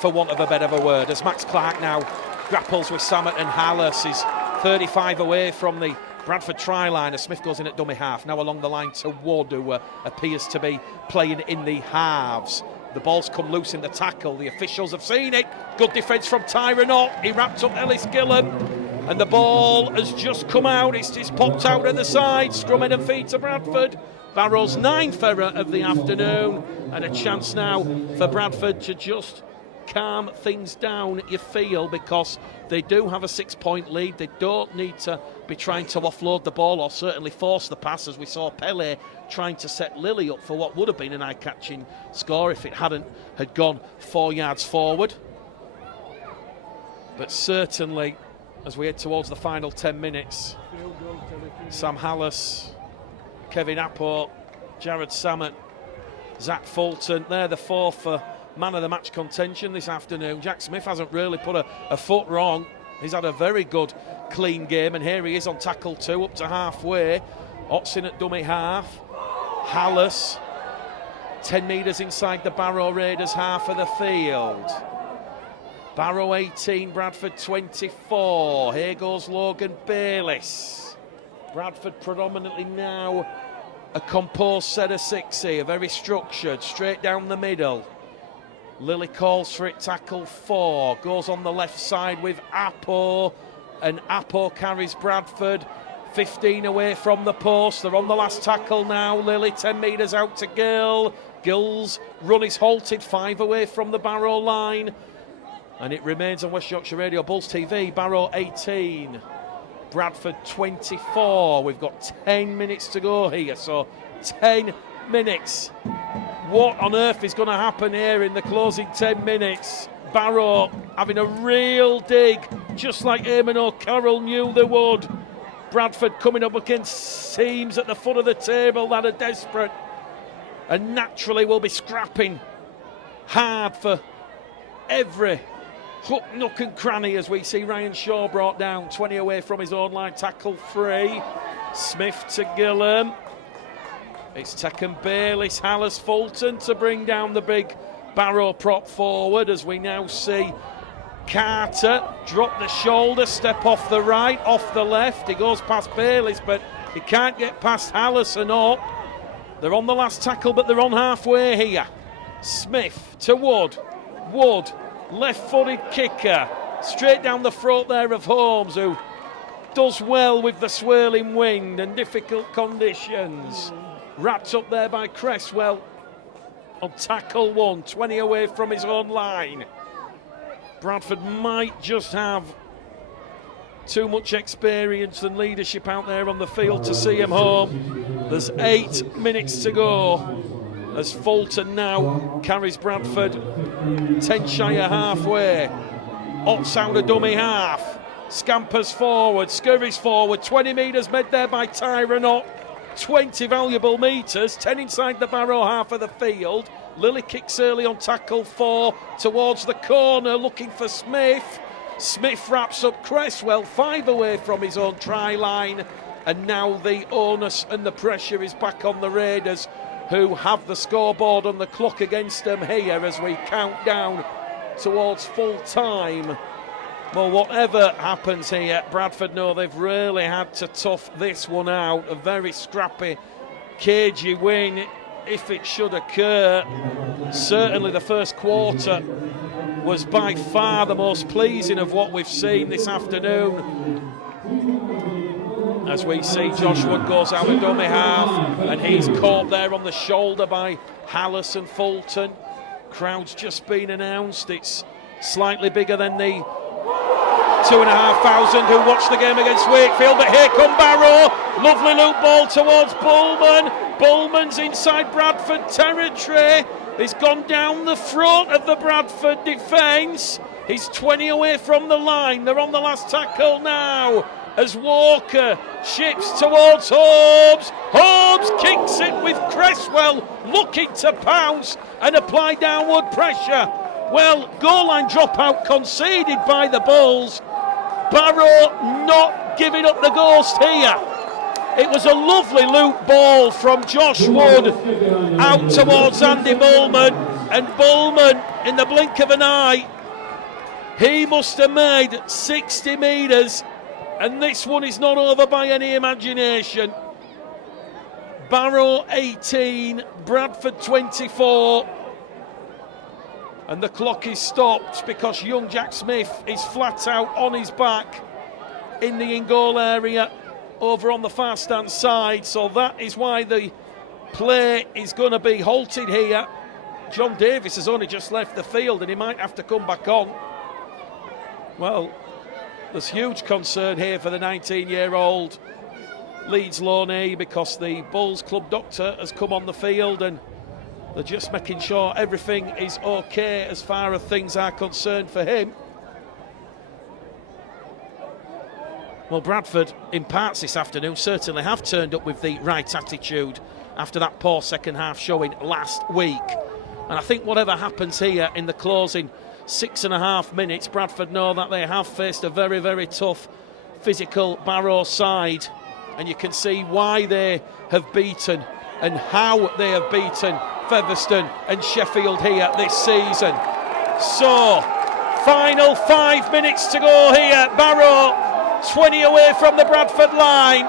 for want of a better of a word, as Max Clark now grapples with Samet and Hallis. Is 35 away from the Bradford try line as Smith goes in at dummy half, now along the line to Wood, who appears to be playing in the halves. The ball's come loose in the tackle. The officials have seen it. Good defence from Tyrone Ott. He wrapped up Ellis Gillam, and the ball has just come out. It's just popped out at the side. Scrum head and feet to Bradford. Barrow's 9th error of the afternoon, and a chance now for Bradford to just calm things down, you feel, because they do have a 6-point lead. They don't need to be trying to offload the ball or certainly force the pass, as we saw Pele trying to set Lilly up for what would have been an eye-catching score if it had gone 4 yards forward. But certainly, as we head towards the final 10 minutes, Sam Hallis, Kevin Appo, Jared Samet, Zach Fulton, they're the 4 for man of the match contention this afternoon. Jack Smith hasn't really put a foot wrong. He's had a very good clean game, and here he is on tackle 2 up to halfway. Otson at dummy half. Hallis 10 metres inside the Barrow Raiders half of the field. Barrow 18, Bradford 24. Here goes Logan Bayliss. Bradford predominantly now a composed set of 6 here, very structured, straight down the middle. Lilly calls for it, tackle 4, goes on the left side with Appo, and Appo carries Bradford 15 away from the post. They're on the last tackle now. Lilly 10 metres out to Gill. Gill's run is halted 5 away from the Barrow line, and it remains on West Yorkshire Radio Bulls TV. Barrow 18, Bradford 24. We've got 10 minutes to go here, so 10 minutes. What on earth is going to happen here in the closing 10 minutes? Barrow having a real dig, just like Eamon O'Carroll knew they would. Bradford coming up against teams at the foot of the table that are desperate, and naturally will be scrapping hard for every hook, nook and cranny, as we see Ryan Shaw brought down 20 away from his own line, tackle 3. Smith to Gillam. It's Tekken Bayliss, Hallis, Fulton to bring down the big Barrow prop forward, as we now see Carter drop the shoulder, step off the right, off the left. He goes past Bayliss, but he can't get past Hallis and Ott. They're on the last tackle, but they're on halfway here. Smith to Wood. Wood, left-footed kicker. Straight down the throat there of Holmes, who does well with the swirling wind and difficult conditions. Wrapped up there by Cresswell on tackle 1, 20 away from his own line. Bradford might just have too much experience and leadership out there on the field to see him home. There's 8 minutes to go as Fulton now carries Bradford 10 shy of halfway. Otts out a dummy half, scampers forward, scurries forward, 20 metres made there by Tyrone Ott, 20 valuable metres, 10 inside the Barrow half of the field. Lilly kicks early on tackle 4 towards the corner, looking for Smith. Smith wraps up Cresswell, 5 away from his own try line, and now the onus and the pressure is back on the Raiders, who have the scoreboard and the clock against them here as we count down towards full time. Well, whatever happens here, Bradford know they've really had to tough this one out. A very scrappy, cagey win if it should occur. Certainly the first quarter was by far the most pleasing of what we've seen this afternoon. As we see Josh Wood goes out a dummy half, and he's caught there on the shoulder by Hallis and Fulton. Crowd's just been announced. It's slightly bigger than the 2,500 who watched the game against Wakefield, but here come Barrow. Lovely loop ball towards Bullman. Bullman's inside Bradford territory. He's gone down the front of the Bradford defence. He's 20 away from the line. They're on the last tackle now as Walker chips towards Holmes. Holmes kicks it with Cresswell looking to pounce and apply downward pressure. Well, goal line dropout conceded by the Bulls. Barrow not giving up the ghost here. It was a lovely loop ball from Josh Wood out towards Andy Bullman, and Bullman, in the blink of an eye, he must have made 60 metres, and this one is not over by any imagination. Barrow 18, Bradford 24, and the clock is stopped because young Jack Smith is flat out on his back in the in-goal area over on the far stand side, so that is why the play is going to be halted here. John Davis has only just left the field and he might have to come back on. Well, there's huge concern here for the 19-year-old Leeds loanee because the Bulls club doctor has come on the field and they're just making sure everything is okay as far as things are concerned for him. Well, Bradford, in parts this afternoon, certainly have turned up with the right attitude after that poor second half showing last week. And I think whatever happens here in the closing 6.5 minutes, Bradford know that they have faced a very, very tough physical Barrow side. And you can see why they have beaten and how they have beaten Featherstone and Sheffield here this season. So, final 5 minutes to go here. Barrow 20 away from the Bradford line.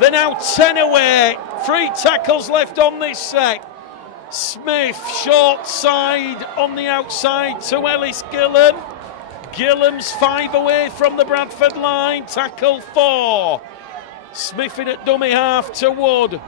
They're now 10 away. 3 tackles left on this set. Smith short side on the outside to Ellis Gillam. Gillam's 5 away from the Bradford line. Tackle 4. Smith in at dummy half to Wood.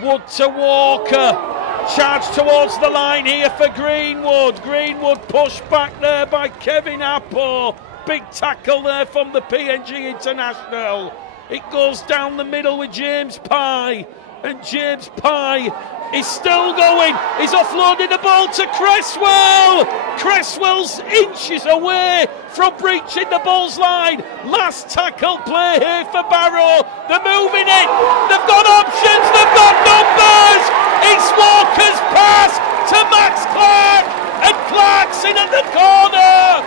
Wood to Walker. Charge towards the line here for Greenwood. Greenwood pushed back there by Kevin Apple. Big tackle there from the PNG International. It goes down the middle with James Pye. And James Pye is still going. He's offloading the ball to Cresswell. Cresswell's inches away from breaching the Bulls line. Last tackle play here for Barrow. They're moving it. They've got options. They've got numbers. It's Walker's pass to Max Clark. And Clark's in at the corner.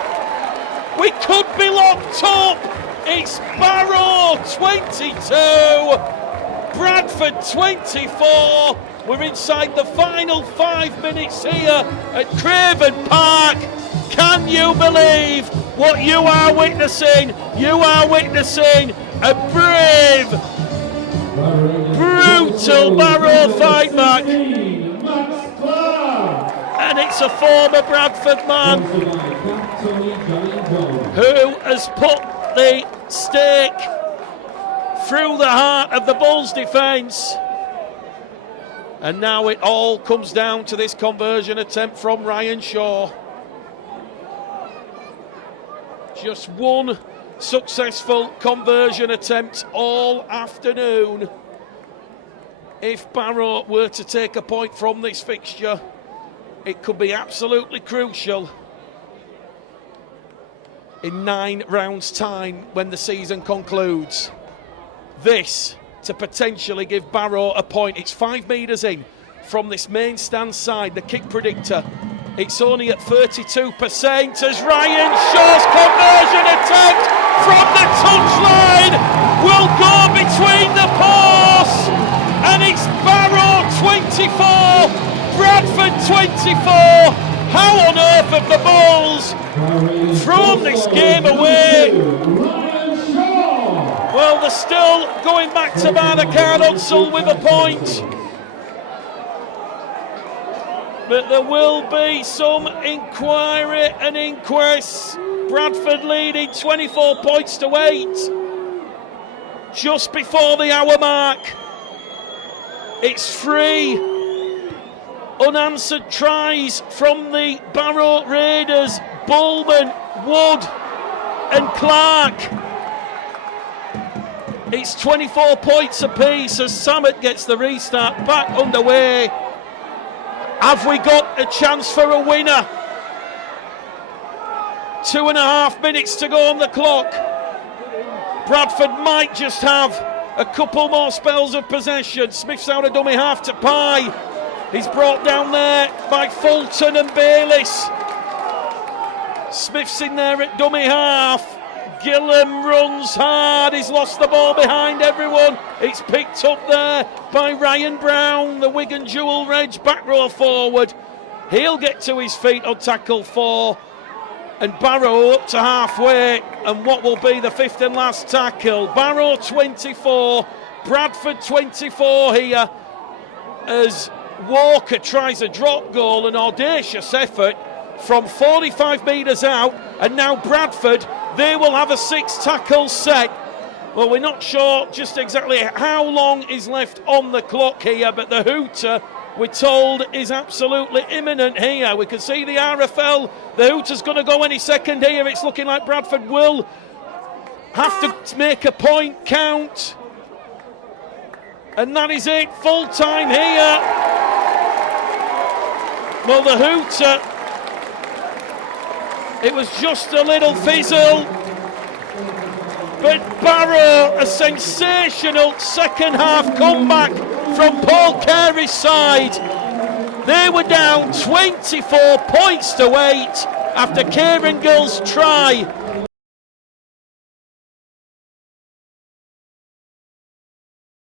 We could be locked up. It's Barrow 22, Bradford 24. We're inside the final 5 minutes here at Craven Park. Can you believe what you are witnessing? You are witnessing a brave, brutal until Barrow fight back. And it's a former Bradford man who has put the stake through the heart of the Bulls' defence. And now it all comes down to this conversion attempt from Ryan Shaw. Just one successful conversion attempt all afternoon. If Barrow were to take a point from this fixture, it could be absolutely crucial in 9 rounds' time when the season concludes. This to potentially give Barrow a point. It's 5 metres in from this main stand side, the kick predictor. It's only at 32% as Ryan Shaw's conversion attempt from the touchline will go between the posts, and it's Barrow 24, Bradford 24. How on earth have the Bulls thrown this game away? Well, they're still going back to bar the card Hudsall with a point. But there will be some inquiry and inquests. Bradford leading 24 points to 8. Just before the hour mark. It's 3 unanswered tries from the Barrow Raiders. Bullman, Wood and Clark. It's 24 points apiece as Samet gets the restart back underway. Have we got a chance for a winner? 2.5 minutes to go on the clock. Bradford might just have a couple more spells of possession. Smith's out of dummy half to Pye. He's brought down there by Fulton and Bayliss. Smith's in there at dummy half. Gillam runs hard, he's lost the ball behind everyone. It's picked up there by Ryan Brown, the Wigan dual reg back row forward. He'll get to his feet on tackle 4. And Barrow up to halfway, and what will be the 5th and last tackle. Barrow 24, Bradford 24 here, as Walker tries a drop goal, an audacious effort from 45 metres out, and now Bradford, they will have a 6 tackle set. Well, we're not sure just exactly how long is left on the clock here, but the hooter, we're told, is absolutely imminent here. We can see the RFL, the hooter's going to go any second here. It's looking like Bradford will have to make a point count. And that is it, full time here. Well, the hooter, it was just a little fizzle. But Barrow, a sensational second half comeback from Paul Carey's side. They were down 24 points to 8 after Kieran Gill's try.